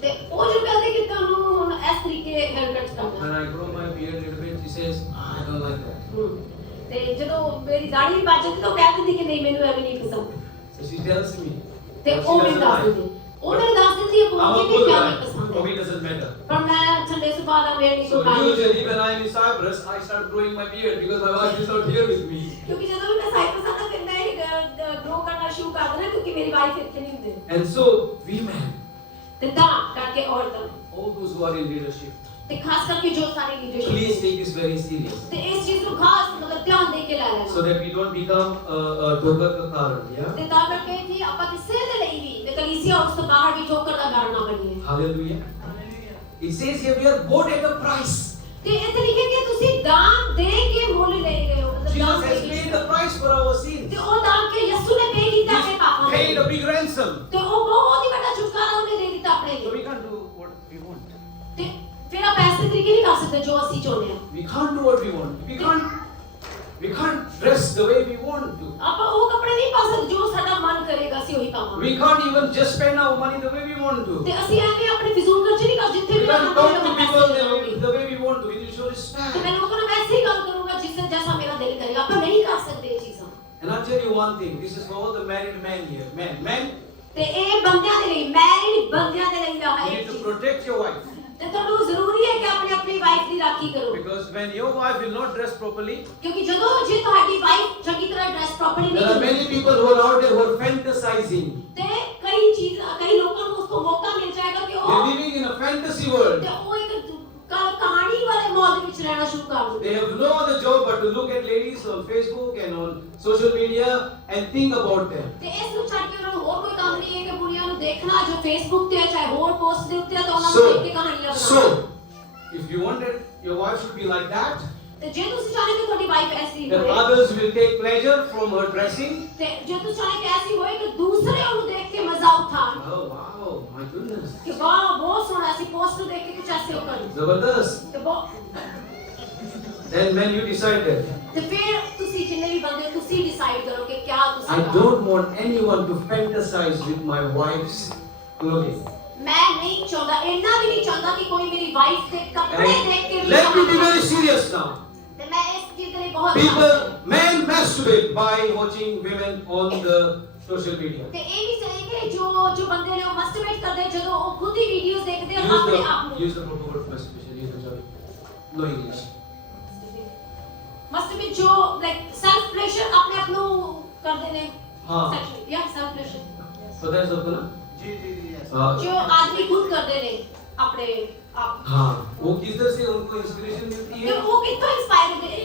ਤੇ ਉਹ ਜੋ ਕਹਿੰਦੇ ਕਿ ਤੁਹਾਨੂੰ ਹੁਣ ਇਸ ਤਰੀਕੇ ਹੈਅਰ ਕੱਟ ਕਰਨਾ When I grow my beard a little bit, she says, I don't like that. ਤੇ ਜਦੋਂ ਮੇਰੀ ਦਾੜੀ ਵੀ ਪਾ ਜਾਂਦੀ ਤਾਂ ਉਹ ਕਹਿ ਦਿੰਦੀ ਕਿ ਨਹੀਂ ਮੈਨੂੰ ਐਵੇਂ ਨਹੀਂ ਪਸੰਦ So she tells me. ਤੇ but ਉਹ she ਮੈਨੂੰ doesn't ਦੱਸ like. ਦਿੰਦੀ ਉਹ ਮੈਨੂੰ ਦੱਸ ਦਿੰਦੀ ਹੈ I'm ਬੋਲ a ਕੇ good ਕਿ guy. ਨਹੀਂ ਪਸੰਦ For me, ਹੈ it doesn't matter. ਪਰ ਮੈਂ ਠੰਡੇ ਸੁਭਾਅ ਦਾ ਮੇਰੀ So ਕੋਈ usually when I'm in Cyprus, I start growing my beard because my wife is not here with me. ਕਿਉਂਕਿ ਜਦੋਂ ਵੀ ਮੈਂ ਸਾਈਕਲ ਸਾਦਾ ਫਿਰ ਮੈਂ ਗਰੋ ਕਰਨਾ ਸ਼ੁਰੂ ਕਰ ਦੇਣਾ ਕਿਉਂਕਿ ਮੇਰੀ ਵਾਈਫ ਇੱਥੇ ਨਹੀਂ ਹੁੰਦੀ And so, women, ਤੇ ਤਾਂ ਕਰਕੇ ਔਰਤਾਂ all those who are in leadership, ਤੇ ਖਾਸ ਕਰਕੇ ਜੋ ਸਾਰੀ please leadership take this very serious. ਤੇ ਇਸ ਚੀਜ਼ ਨੂੰ ਖਾਸ ਮਤਲਬ ਧਿਆਨ ਦੇ ਕੇ ਲੈ So ਲੈਣਾ that we don't become a Doga Kakaran, yeah? ਤੇ ਤਾਂ ਕਰਕੇ ਕਿ ਆਪਾਂ ਕਿਸੇ ਦੇ ਲਈ ਵੀ ਤੇ ਕਲੀਸਿਆ ਉਸ ਤੋਂ ਬਾਹਰ ਵੀ ਠੋਕਰ ਦਾ ਘਰ ਨਾ ਬਣੀਏ Hallelujah. It says here we are bought at a price. ਤੇ ਇੱਥੇ ਲਿਖਿਆ ਕਿ ਤੁਸੀਂ ਦਾਨ ਦੇ ਕੇ ਮੁੱਲ ਲੈ ਗਏ ਹੋ ਮਤਲਬ ਦਾਨ Jesus ਦੇ has K paid the price for our sins. ਤੇ ਉਹ ਦਾਨ ਕੇ ਯਿਸੂ ਨੇ ਪੇ ਕੀਤਾ ਆਪਣੇ ਪਾਪਾਂ He's paid a ਲਈ big ransom. ਤੇ ਉਹ ਬਹੁਤ ਹੀ ਵੱਡਾ ਛੁਟਕਾਰਾ ਉਹਨੇ ਦੇ ਦਿੱਤਾ ਆਪਣੇ So ਲਈ we can't do what we want. ਤੇ ਫਿਰ ਆਪ ਐਸੇ ਤਰੀਕੇ ਨਹੀਂ ਕਰ ਸਕਦੇ ਜੋ ਅਸੀਂ ਚਾਹੁੰਦੇ ਹਾਂ We can't do what we want. We can't dress the way we want to. ਆਪਾਂ ਉਹ ਕੱਪੜੇ ਨਹੀਂ ਪਾ ਸਕਦੇ ਜੋ ਸਾਡਾ ਮਨ ਕਰੇਗਾ ਅਸੀਂ ਉਹੀ ਪਾਵਾਂਗੇ We can't even just spend our money the way we want to. ਤੇ ਅਸੀਂ ਐਵੇਂ ਆਪਣੇ ਫਿਜ਼ੂਲ ਖਰਚ ਨਹੀਂ ਕਰ ਜਿੱਥੇ We ਵੀ can't ਆਪਾਂ talk to ਪੈਸੇ people ਲਗਾਵਾਂਗੇ। the way we want to. We need to show ਤੇ respect. ਮੈਂ ਲੋਕਾਂ ਨਾਲ ਵੈਸੇ ਹੀ ਗੱਲ ਕਰੂੰਗਾ ਜਿਸ ਤਰ੍ਹਾਂ ਜੈਸਾ ਮੇਰਾ ਦਿਲ ਕਰੇਗਾ ਆਪਾਂ ਨਹੀਂ ਕਰ ਸਕਦੇ ਇਹ ਚੀਜ਼ਾਂ And I'll tell you one thing. This is for all the married men here. Men, ਤੇ ਇਹ ਬੰਦਿਆਂ ਦੇ ਲਈ ਮੈਰਿਡ ਬੰਦਿਆਂ ਦੇ ਲਈ ਆ you ਇਹ need to ਚੀਜ਼ protect your wife. ਤੇ ਤੁਹਾਨੂੰ ਜ਼ਰੂਰੀ ਹੈ ਕਿ ਆਪਣੇ ਆਪਣੀ ਵਾਈਫ ਦੀ ਰਾਖੀ ਕਰੋ Because when your wife will not dress properly, ਕਿਉਂਕਿ ਜਦੋਂ ਜੇ ਤੁਹਾਡੀ ਵਾਈਫ ਚੰਗੀ ਤਰ੍ਹਾਂ ਡਰੈਸ ਪ੍ਰੋਪਰਲੀ there are ਨਹੀਂ many people who are out there who are fantasizing. ਤੇ ਕਈ ਲੋਕਾਂ ਨੂੰ ਉਸ ਤੋਂ ਮੌਕਾ ਮਿਲ ਜਾਏਗਾ ਕਿ They're ਉਹ living in a fantasy world. ਤੇ ਉਹ ਇੱਕ ਕਹਾਣੀ ਵਾਲੇ ਮਾਹੌਲ ਦੇ ਵਿੱਚ ਰਹਿਣਾ ਸ਼ੁਰੂ ਕਰ ਦਿੰਦੇ They have no other job but to look at ladies on Facebook and on social media and think about them. ਤੇ ਇਸ ਨੂੰ ਛੱਡ ਕੇ ਉਹਨਾਂ ਨੂੰ ਹੋਰ ਕੋਈ ਕੰਮ ਨਹੀਂ ਹੈ ਕਿ ਬੁੜੀਆਂ ਨੂੰ ਦੇਖਣਾ ਜੋ ਫੇਸਬੁੱਕ ਤੇ ਹੈ ਚਾਹੇ ਹੋਰ ਪੋਸਟ ਦੇ ਉੱਤੇ ਹੈ ਤਾਂ ਉਹਨਾਂ ਨੂੰ ਦੇਖ ਕੇ ਕਹਾਣੀਆਂ So, ਬਣਾਉਣਾ if you want that your wife should be like that, ਤੇ ਜੇ ਤੁਸੀਂ ਚਾਹੁੰਦੇ ਕਿ ਤੁਹਾਡੀ ਵਾਈਫ ਐਸੀ then ਹੋਵੇ others will take pleasure from her dressing. ਤੇ ਜੇ ਤੁਸੀਂ ਚਾਹੁੰਦੇ ਕਿ ਐਸੀ ਹੋਏ ਕਿ ਦੂਸਰੇ ਉਹਨੂੰ ਦੇਖ ਕੇ ਮਜ਼ਾ ਉਠਾਣ Oh wow, my goodness. ਕਿ ਵਾਹ ਬਹੁਤ ਸੋਹਣਾ ਸੀ ਪੋਸਟ ਨੂੰ ਦੇਖ ਕੇ ਕੁਝ ਐਸੇ ਹੋ ਕਰ Zabardast. ਤੇ ਬਹੁਤ Then when you decide that, ਤੇ ਫਿਰ ਤੁਸੀਂ ਜਿੰਨੇ ਵੀ ਬੰਦੇ ਹੋ ਤੁਸੀਂ ਡਿਸਾਈਡ ਕਰੋ ਕਿ ਕਿਆ I don't want anyone to fantasize with my wife's clothing. मैं नहीं चाहता, इतना भी नहीं चाहता कि कोई मेरी वाइफ के कपड़े देख के And let me be very serious now. तो मैं इस चीज के लिए बहुत People, men masturbate by watching women on the social media. ਤੇ ਇਹ ਵੀ ਸਹੀ ਕਿ ਜੋ ਬੰਦੇ ਨੇ ਉਹ ਮਸਟਰਬੇਟ ਕਰਦੇ ਆ, ਜਦੋਂ ਉਹ ਖੁਦ ਹੀ ਵੀਡੀਓਜ਼ ਦੇਖਦੇ ਆ ਆਪਣੇ ਆਪ ਨੂੰ Use the proper word masturbation. Use the sorry. No English. ਮਸਟਰਬੇਟ ਜੋ ਲਾਈਕ ਸੈਲਫ ਪਲੇਜ਼ਰ ਆਪਣੇ ਆਪ ਨੂੰ ਕਰਦੇ ਨੇ हाँ. ਸੈਕਸ਼ੁਅਲ या ਸੈਲਫ ਪਲੇਜ਼ਰ पता है सबको ना? जो आदमी खुद करते ने अपने आप हाँ. वो किस तरह से उनको इंस्पिरेशन मिलती तो है? वो कितना इंस्पायर होते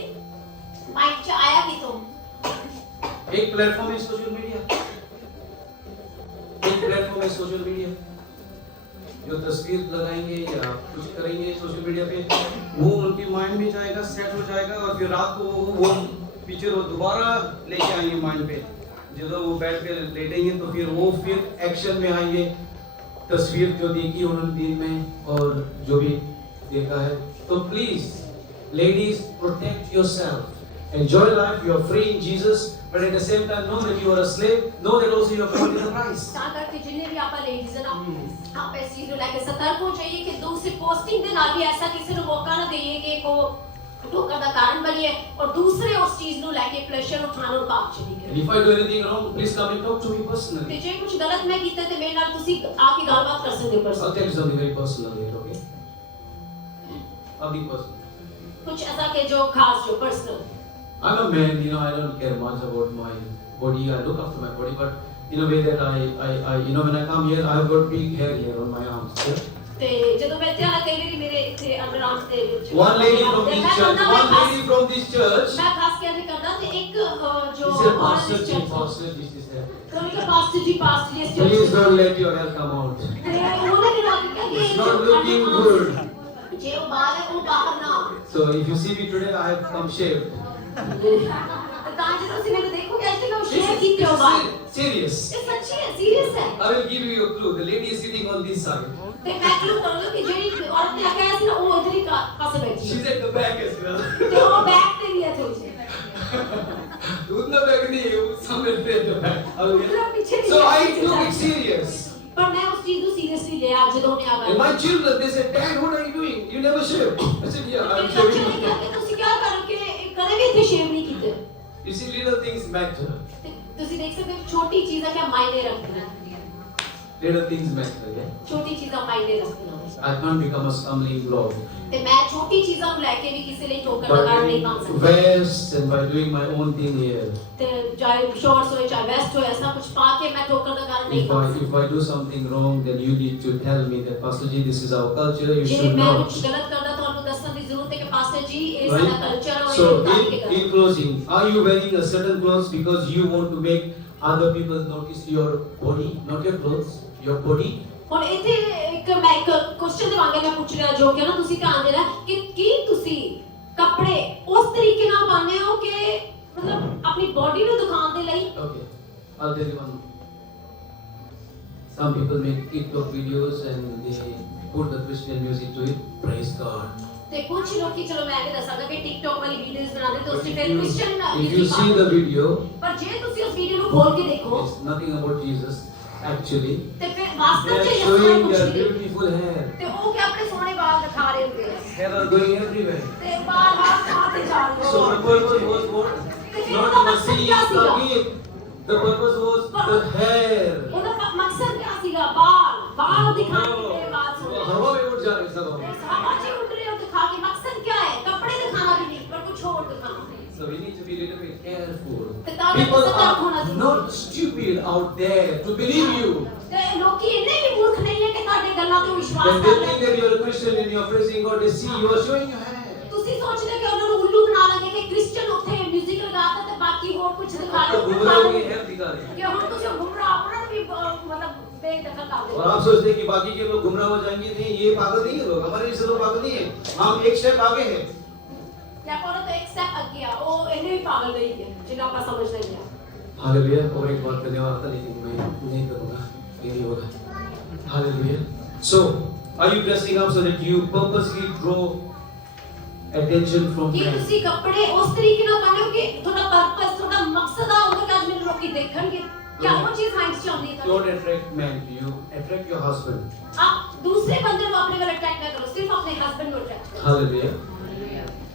माइंड से आया कि तुम एक प्लेटफॉर्म है सोशल मीडिया. एक प्लेटफॉर्म है सोशल मीडिया. जो तस्वीर लगाएंगे या कुछ करेंगे सोशल मीडिया पे, वो उनके माइंड में जाएगा, सेट हो जाएगा और फिर रात को वो पिक्चर वो दोबारा लेके आएंगे माइंड पे. जब वो बेड पे लेटेंगे तो फिर वो फिर एक्शन में आएंगे. तस्वीर जो देखी उन्होंने दिन में और जो भी देखा है. तो please ladies protect yourself. Enjoy life. You are free in Jesus, but at the same time know that you are a slave. Know that also you are called in the Christ. ਤਾਂ ਕਰਕੇ ਜਿੰਨੇ ਵੀ ਆਪਾਂ ਲੇਡੀਜ਼ ਨਾ ਆਪ ਇਸ ਚੀਜ਼ ਨੂੰ ਲੈ ਕੇ ਸਤਰਕ ਹੋ ਜਾਈਏ ਕਿ ਦੂਸਰੀ ਪੋਸਟਿੰਗ ਦੇ ਨਾਲ ਵੀ ਐਸਾ ਕਿਸੇ ਨੂੰ ਮੌਕਾ ਨਾ ਦੇਈਏ ਕਿ ਕੋ ਧੋਖਾ ਦਾ ਕਾਰਨ ਬਣੀਏ ਔਰ ਦੂਸਰੇ ਉਸ ਚੀਜ਼ ਨੂੰ ਲੈ ਕੇ ਪਲੇਜ਼ਰ ਉਠਾਉਣ ਨੂੰ ਭਾਗ ਚਲੀ And ਗਏ. if I do anything wrong, please come and talk to me personally. ਤੇ ਜੇ ਕੁਝ ਗਲਤ ਮੈਂ ਕੀਤਾ ਤੇ ਮੇਰੇ ਨਾਲ ਤੁਸੀਂ ਆ ਕੇ ਗੱਲਬਾਤ ਕਰ ਸਕਦੇ ਹੋ I'll personal. tell you something very personal here, okay? I'll be personal. ਕੁਝ ਐਸਾ ਕਿ ਜੋ ਖਾਸ ਜੋ personal. I'm a man, you know, I don't care much about my body. I look after my body, but in a way that I you know, when I come here, I have got big hair here on my arms. Yeah? ਤੇ ਜਦੋਂ ਮੈਂ ਧਿਆਨ ਕਈ ਵਾਰੀ ਮੇਰੇ ਇੱਥੇ ਅੰਡਰ ਆਰਮ ਤੇ ਵਿੱਚ One lady from this church, ਮੈਂ ਖਾਸ ਕਰਕੇ ਕਰਦਾ ਤੇ ਇੱਕ ਜੋ she said, Pastor Ji, she said, ਕੋਈ ਕਿ ਪਾਸਟਰ ਜੀ ਇਸ please church don't let your hair come out. ਤੇ ਉਹਨਾਂ ਨੇ ਨਾ ਕਿਹਾ ਕਿ It's not looking good. ਜੇ ਉਹ ਬਾਹਰ ਹੈ ਉਹ ਬਾਹਰ ਨਾ So if you see me today, I have come shaved. ਤਾਂ ਜੇ ਤੁਸੀਂ ਮੈਨੂੰ ਦੇਖੋਗੇ ਅੱਜ ਮੈਂ This ਸ਼ੇਅਰ ਕੀਤੇ ਹੋ ਬਾਹਰ is serious. ਇਹ ਸੱਚੀ ਹੈ ਸੀਰੀਅਸ ਹੈ. I will give you a clue. The lady is sitting on this side. ਤੇ ਮੈਂ ਕਿਉਂ ਕਹਾਂਗਾ ਕਿ ਜਿਹੜੀ ਔਰਤ ਨੇ ਆਖਿਆ ਸੀ ਨਾ ਉਹ ਇਧਰ ਹੀ ਪਾਸੇ ਬੈਠੀ She's ਹੈ at the back as well. ਤੇ ਉਹ ਬੈਕ ਤੇ ਵੀ ਹੈ ਥੋੜੀ ਜਿਹੀ. उतना बैग नहीं है, वो somewhere at the back. उतना पीछे नहीं So है, I पीछे took जा। it serious. पर मैं उस चीज को सीरियसली लिया ਜਦੋਂ ਉਹਨੇ ਆ And ਗਿਆ my children, they said, Dad, what are you doing? You never shave. I said, yeah, I'm ਬੱਚੇ ਨੇ shaving. ਕਿਹਾ ਕਿ ਤੁਸੀਂ ਕੀ ਕਰ ਰਹੇ ਕਿ ਕਦੇ ਵੀ ਇੱਥੇ ਸ਼ੇਵ ਨਹੀਂ ਕੀਤੇ. You see, little things matter. ਤੇ ਤੁਸੀਂ ਦੇਖ ਸਕਦੇ ਹੋ ਛੋਟੀ ਚੀਜ਼ਾਂ ਕਿਆ ਮਾਇਨੇ ਰੱਖਦੀਆਂ. Little things matter, yeah? ਛੋਟੀ ਚੀਜ਼ਾਂ ਮਾਇਨੇ ਰੱਖਦੀਆਂ. I can't become a stumbling block. ਤੇ ਮੈਂ ਛੋਟੀ ਚੀਜ਼ਾਂ ਨੂੰ ਲੈ ਕੇ ਵੀ ਕਿਸੇ ਲਈ ਠੋਕਰ ਦਾ ਕਾਰਨ ਨਹੀਂ ਬਣ By ਸਕਦਾ. vest and by doing my own thing here. ਤੇ ਚਾਹੇ ਸ਼ਾਰਟਸ ਹੋਏ ਚਾਹੇ ਵੈਸਟ ਹੋਏ ਐਸਾ ਕੁਝ ਪਾ ਕੇ ਮੈਂ ਠੋਕਰ ਦਾ ਕਾਰਨ ਨਹੀਂ ਬਣ ਸਕਦਾ. If I do something wrong, then you need to tell me that, Pastor Ji, this is our culture, you ਜੇ should ਮੈਂ know. ਕੁਝ ਗਲਤ ਕਰਦਾ ਤੁਹਾਨੂੰ ਦੱਸਣ ਦੀ ਜ਼ਰੂਰਤ ਹੈ ਕਿ ਪਾਸਟਰ ਜੀ ਇਹ ਸਾਡਾ Right? ਕਲਚਰ ਹੈ So, ਇਹ ਤਾਂ ਕੇ in closing, are you wearing a certain clothes because you want to make other people notice your body, not your clothes, your body? ਹੁਣ ਇੱਥੇ ਇੱਕ ਮੈਂ ਇੱਕ ਕੁਐਸਚਨ ਦੇ ਵਾਂਗੇ ਮੈਂ ਪੁੱਛ ਰਿਹਾ ਜੋ ਕਿ ਨਾ ਤੁਸੀਂ ਧਿਆਨ ਦੇਣਾ ਕਿ ਕੀ ਤੁਸੀਂ ਕੱਪੜੇ ਉਸ ਤਰੀਕੇ ਨਾਲ ਪਾਉਂਦੇ ਹੋ ਕਿ ਮਤਲਬ ਆਪਣੀ ਬਾਡੀ ਨੂੰ ਦਿਖਾਉਣ ਦੇ ਲਈ. Okay, I'll tell you one. Some people make TikTok videos and they put the Christian music to it. Praise God. ਤੇ ਕੁਝ ਲੋਕੀ ਚਲੋ ਮੈਂ ਇਹ ਦੱਸਾਂਗਾ ਕਿ ਟਿਕਟੌਕ ਵਾਲੀ ਵੀਡੀਓਜ਼ ਬਣਾਉਂਦੇ ਤੇ But ਉਸੇ if ਫਿਰ Christian you see the video, ਪਰ ਜੇ ਤੁਸੀਂ ਉਸ ਵੀਡੀਓ ਨੂੰ ਖੋਲ ਕੇ ਦੇਖੋ it's nothing about Jesus. Actually, ਤੇ ਫਿਰ they ਵਾਸਤਵ are ਚ ਇਹ showing ਕੁਝ their ਨਹੀਂ beautiful hair. ਤੇ ਉਹ ਕਿ ਆਪਣੇ ਸੋਹਣੇ ਵਾਲ ਦਿਖਾ ਰਹੇ ਹੁੰਦੇ ਆ Hair are going everywhere. ਤੇ ਵਾਲ ਹੱਥ ਤੇ ਜਾ ਰਹੇ So the purpose was what? Not to see the gift. The purpose was the hair. ਉਹਦਾ ਮਕਸਦ ਕੀ ਸੀਗਾ ਵਾਲ ਦਿਖਾਉਣ ਦੇ ਵਾਲ ਸੋਹਣੇ हवा में उड़ जा रहे सब हम. समाज उठ रहे हो दिखा के मकसद क्या है कपड़े दिखाना भी नहीं पर कुछ और दिखाना. So we need to be a little bit careful. ਤੇ ਤਾਂ ਕਰਕੇ People ਸਤਰਕ ਹੋਣਾ are ਜ਼ਰੂਰੀ not stupid out there to believe you. ਤੇ ਲੋਕੀ ਇੰਨੇ ਵੀ ਮੂਰਖ ਨਹੀਂ ਹੈ ਕਿ ਤੁਹਾਡੇ ਗੱਲਾਂ ਤੇ ਵਿਸ਼ਵਾਸ When they ਕਰ think ਲੈਣ. that you are a Christian and you are praising God, they see you are showing your hair. ਤੁਸੀਂ ਸੋਚਦੇ ਕਿ ਉਹਨਾਂ ਨੂੰ ਉੱਲੂ ਬਣਾ ਲਾਂਗੇ ਕਿ ਕ੍ਰਿਸਚੀਅਨ ਉੱਥੇ 뮤직 ਲਗਾਤਾ ਤੇ ਬਾਕੀ ਹੋਰ ਕੁਝ ਦਿਖਾ तो ਰਹੇ गुमराह की hair दिखा रहे हैं. ਕਿ ਹੁਣ ਤੁਸੀਂ ਗੁੰਮਰਾਹ ਉਹਨਾਂ ਨੂੰ ਵੀ ਮਤਲਬ ਬੇਦਖਲ ਕਰ और ਦਿਓ. आप सोचते हैं कि बाकी के लोग गुमराह हो जाएंगे. नहीं, ये पागल नहीं है लोग. हमारे जैसे लोग पागल नहीं है. हम एक स्टेप आगे हैं. ਕਿਆ ਕੋਲ ਤਾਂ ਇੱਕ ਸਟੈਪ ਅੱਗੇ ਆ ਉਹ ਇਹਨੇ ਵੀ ਪਾਗਲ ਨਹੀਂ ਹੈ ਜਿਹਨੂੰ ਆਪਾਂ ਸਮਝ ਨਹੀਂ ਆ. हालेलुया. और एक बात करने वाला था लेकिन मैं नहीं करूँगा. ये नहीं होगा. Hallelujah. So, are you dressing up so that you purposely draw attention from ਕਿ men? ਤੁਸੀਂ ਕੱਪੜੇ ਉਸ ਤਰੀਕੇ ਨਾਲ ਪਾਉਂਦੇ ਹੋ ਕਿ ਤੁਹਾਡਾ ਪਰਪਸ ਤੁਹਾਡਾ ਮਕਸਦ ਆ ਉਹਦਾ ਕਿ ਅੱਜ ਮੈਨੂੰ ਲੋਕ ਲੋਕੀ ਦੇਖਣਗੇ क्या वो चीज माइंड से आਉਂਦੀ है Don't attract men to you, attract your husband. आप दूसरे बंदे को अपने वाला अट्रैक्ट ना करो सिर्फ अपने हस्बैंड को अट्रैक्ट करो Hallelujah.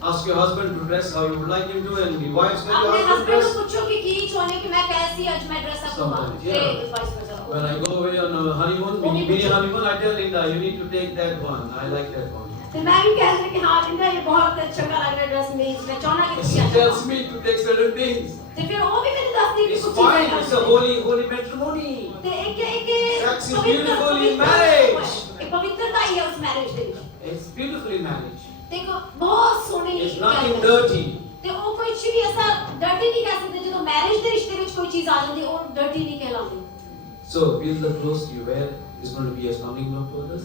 Ask your husband to dress how you would like him to, and the wives when your अपने husband हस्बैंड को dress. पूछो कि की चाहने कि मैं कैसी आज मैं ड्रेस अप हुआ Sometimes, yeah. When I go away on a honeymoon, mini honeymoon, I tell Linda, you need to take that one. I like that one. तो मैं भी कह रही कि हाँ लिंदा ये बहुत अच्छा लग रहा है ड्रेस में मैं चाहना कि She tells me to take certain things. तो फिर वो भी मैंने दसती कि It's कुछ fine. चीजें It's a holy matrimony. तो एक Sex is beautiful in marriage. एक पवित्रता ही है उस मैरिज के लिए It's beautiful in marriage. देखो बहुत सोने It's nothing dirty. ਤੇ ਉਹ ਕੋਈ ਚੀਜ਼ ਵੀ ਐਸਾ ਡਰਟੀ ਨਹੀਂ ਕਹਿ ਸਕਦੇ ਜਦੋਂ ਮੈਰਿਜ ਦੇ ਰਿਸ਼ਤੇ ਵਿੱਚ ਕੋਈ ਚੀਜ਼ ਆ ਜਾਂਦੀ ਉਹ ਡਰਟੀ ਨਹੀਂ ਕਹਿਲਾਉਂਦੀ So, will the clothes you wear is going to be a stumbling block for others?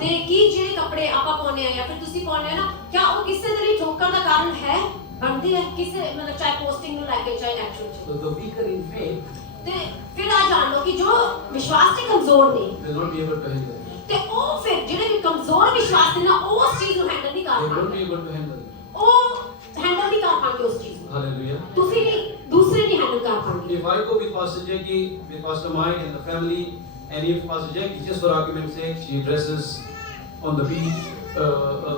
ਤੇ ਕੀ ਜਿਹੜੇ ਕੱਪੜੇ ਆਪਾਂ ਪਾਉਂਦੇ ਆ ਜਾਂ ਫਿਰ ਤੁਸੀਂ ਪਾਉਂਦੇ ਆ ਨਾ ਕਿਆ ਉਹ ਕਿਸੇ ਦੇ ਲਈ ਠੋਕਰ ਦਾ ਕਾਰਨ ਹੈ ਬਣਦੀ ਹੈ ਕਿਸੇ ਮਤਲਬ ਚਾਹੇ ਪੋਸਟਿੰਗ ਨੂੰ ਲੈ ਕੇ ਚਾਹੇ ਐਕਚੁਅਲ ਚ So, the weaker in faith ਤੇ ਫਿਰ ਆ ਜਾਣ ਲਓ ਕਿ ਜੋ ਵਿਸ਼ਵਾਸ 'ਚ ਕਮਜ਼ੋਰ ਨੇ will not be able to handle it. ਤੇ ਉਹ ਫਿਰ ਜਿਹੜੇ ਵੀ ਕਮਜ਼ੋਰ ਵਿਸ਼ਵਾਸ ਨੇ ਨਾ ਉਹ ਉਸ ਚੀਜ਼ ਨੂੰ ਹੈਂਡਲ ਨਹੀਂ ਕਰ They won't ਪਾਉਂਦੇ be able to handle it. ਉਹ ਹੈਂਡਲ ਨਹੀਂ ਕਰ ਪਾਉਂਦੇ ਉਸ ਚੀਜ਼ ਨੂੰ Hallelujah. ਤੁਸੀਂ ਨਹੀਂ ਦੂਸਰੇ ਨਹੀਂ ਹੈਂਡਲ ਕਰ ਪਾਉਂਦੇ If I go with Pastor Jackie, with Pastor Mike and the family, and if Pastor Jackie, just for argument's sake, she dresses on the beach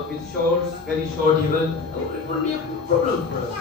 with shorts, very short even, it wouldn't be a problem for us.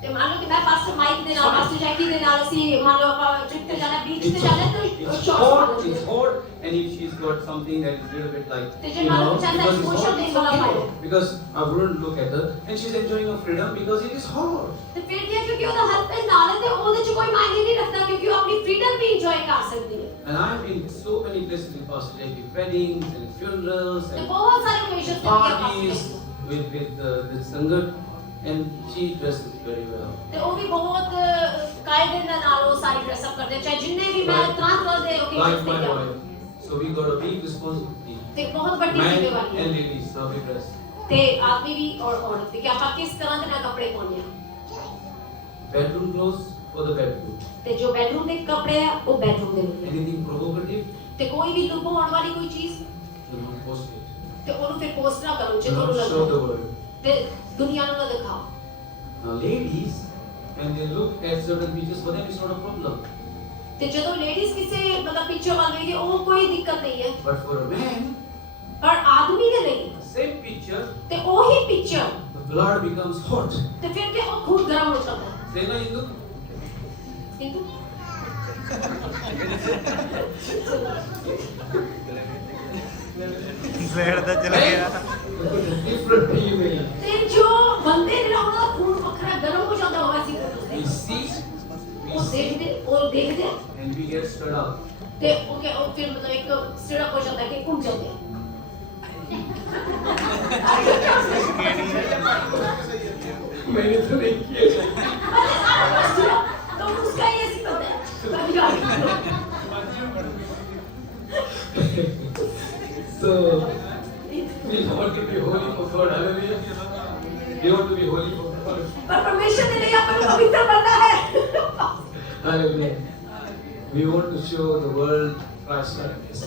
ਤੇ ਮੰਨ ਲਓ ਕਿ ਮੈਂ ਪਾਸਟਰ ਮਾਈਕ ਦੇ ਨਾਲ ਪਾਸਟਰ ਜੈਕੀ ਦੇ ਨਾਲ ਅਸੀਂ ਮੰਨ ਲਓ ਆਪਾਂ ਟ੍ਰਿਪ ਤੇ ਜਾਣਾ ਬੀਚ ਤੇ ਜਾਣਾ ਤਾਂ It's short hot, and if she's got something that is a little bit like, ਤੇ ਜੇ ਮੰਨ ਲਓ ਚਾਹੇ because it's ਸੋਸ਼ਲ hot, ਦੇ it's ਵਾਲਾ okay. ਪਾਏ Because I wouldn't look at her, and she's enjoying her freedom because it is hot. ਤੇ ਫਿਰ ਕੀ ਹੈ ਕਿਉਂਕਿ ਉਹਦਾ ਹਸਬੈਂਡ ਨਾਲ ਹੈ ਤੇ ਉਹਦੇ ਚ ਕੋਈ ਮਾਇਨੇ ਨਹੀਂ ਰੱਖਦਾ ਕਿਉਂਕਿ ਉਹ ਆਪਣੀ ਫ੍ਰੀडम ਵੀ ਇੰਜੋਏ ਕਰ ਸਕਦੀ ਹੈ And I've been so many places with Pastor Jackie, weddings and funerals ਤੇ and ਬਹੁਤ ਸਾਰੇ ਓਕੇਸ਼ਨ ਤੇ parties with Sangat, and she dresses very well. ਤੇ ਉਹ ਵੀ ਬਹੁਤ ਕਾਇਦੇ ਦੇ ਨਾਲ ਉਹ ਸਾਰੀ ਡਰੈਸ ਅਪ ਕਰਦੇ ਚਾਹੇ ਜਿੰਨੇ ਵੀ ਮੈਂ ਤਰ੍ਹਾਂ ਦੇ Like ਓਕੇਸ਼ਨ my ਤੇ ਗਿਆ wife. So we got a big responsibility. ਤੇ ਬਹੁਤ ਵੱਡੀ Men ਜ਼ਿੰਮੇਵਾਰੀ ਹੈ and ladies, how we dress. ਤੇ ਆਦਮੀ ਵੀ ਔਰ ਔਰਤ ਵੀ ਕਿ ਆਪਾਂ ਕਿਸ ਤਰ੍ਹਾਂ ਦੇ ਨਾਲ ਕੱਪੜੇ ਪਾਉਂਦੇ ਆ Bedroom clothes for the bedroom. ਤੇ ਜੋ ਬੈਡਰੂਮ ਦੇ ਕੱਪੜੇ ਆ ਉਹ ਬੈਡਰੂਮ ਦੇ ਹੁੰਦੇ ਆ Anything provocative, ਤੇ ਕੋਈ ਵੀ ਲੁਕਾਉਣ ਵਾਲੀ ਕੋਈ ਚੀਜ਼ do not post it. ਤੇ ਉਹਨੂੰ ਫਿਰ ਪੋਸਟ ਨਾ ਕਰੋ Do ਜੇ not ਤੁਹਾਨੂੰ show the ਲੱਗਦਾ world. ਤੇ ਦੁਨੀਆ ਨੂੰ ਨਾ ਦਿਖਾਓ Now ladies, when they look at certain pictures, for them it's not a problem. ਤੇ ਜਦੋਂ ਲੇਡੀਜ਼ ਕਿਸੇ ਮਤਲਬ ਪਿਕਚਰ ਵੱਲ ਵੇਖਦੇ ਉਹ ਕੋਈ ਦਿੱਕਤ ਨਹੀਂ ਹੈ But for a man, ਪਰ ਆਦਮੀ ਦੇ ਲਈ same picture, ਤੇ ਉਹੀ picture the blood becomes hot. ਤੇ ਫਿਰ ਕਿ ਉਹ ਖੂਨ ਗਰਮ ਹੋ ਜਾਂਦਾ ਹੈ Say na Hindu? ਠੀਕ ਹੈ ਲੜਦਾ ਚਲਾ ਗਿਆ Different feeling. ਤੇ ਜੋ ਬੰਦੇ ਨੇ ਨਾ ਉਹਨਾਂ ਦਾ ਖੂਨ ਵੱਖਰਾ ਗਰਮ ਹੋ ਜਾਂਦਾ ਹੋਇਆ ਸੀ We see, ਉਹ ਦੇਖਦੇ and we get stirred up. ਤੇ ਉਹ ਕਿ ਉਹ ਫਿਰ ਮਤਲਬ ਇੱਕ ਸਿਰਪ ਹੋ ਜਾਂਦਾ ਹੈ ਕਿ ਘੁੰਮ ਜਾਂਦੇ ਆ मैंने तो नहीं किया. तो उसका ये सी पता है So, we want to be holy for God. Hallelujah. We want to be holy for God. पर परमेश्वर ने नहीं अपन पवित्र बनना है Hallelujah. We want to show the world Christ likeness.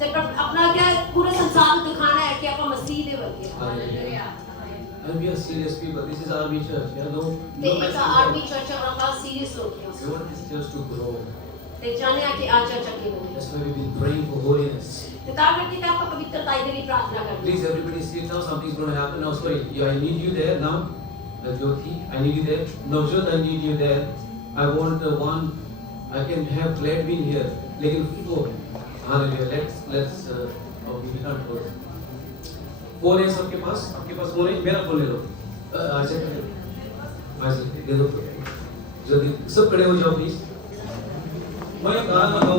ਤੇ ਪਰ ਆਪਣਾ क्या पूरे संसार को दिखाना है कि ਆਪਾਂ मसीह दे वर्गे हैं। Hallelujah. And we are serious people. This is army church. Yeah, no ਤੇ ਇੱਕ messing ਆਰਮੀ around. ਚਰਚ ਹੈ ਆਪਾਂ ਸੀਰੀਅਸ ਹੋ ਗਏ We want this church to grow. ਤੇ ਜਾਣੇ ਆ ਕਿ ਆ ਚਰਚ ਅੱਗੇ ਵਧੇ That's why we've been praying for holiness. ਤੇ ਤਾਂ ਕਰਕੇ ਆਪਾਂ ਪਵਿੱਤਰਤਾ ਦੇ ਲਈ ਪ੍ਰਾਰਥਨਾ ਕਰਦੇ Please, everybody sit down. Something's going to happen now. Sorry, yeah, I need you there now. Jyoti, I need you there. Navjot, I need you there. I want one. I can have glad being here. Lekin four. Hallelujah. Let's. Okay, we can't close. Phone है सबके पास? आपके पास फोन है? मेरा फोन ले लो. आजा दे दो. जल्दी सब खड़े हो जाओ प्लीज. मैं गाना गाऊं.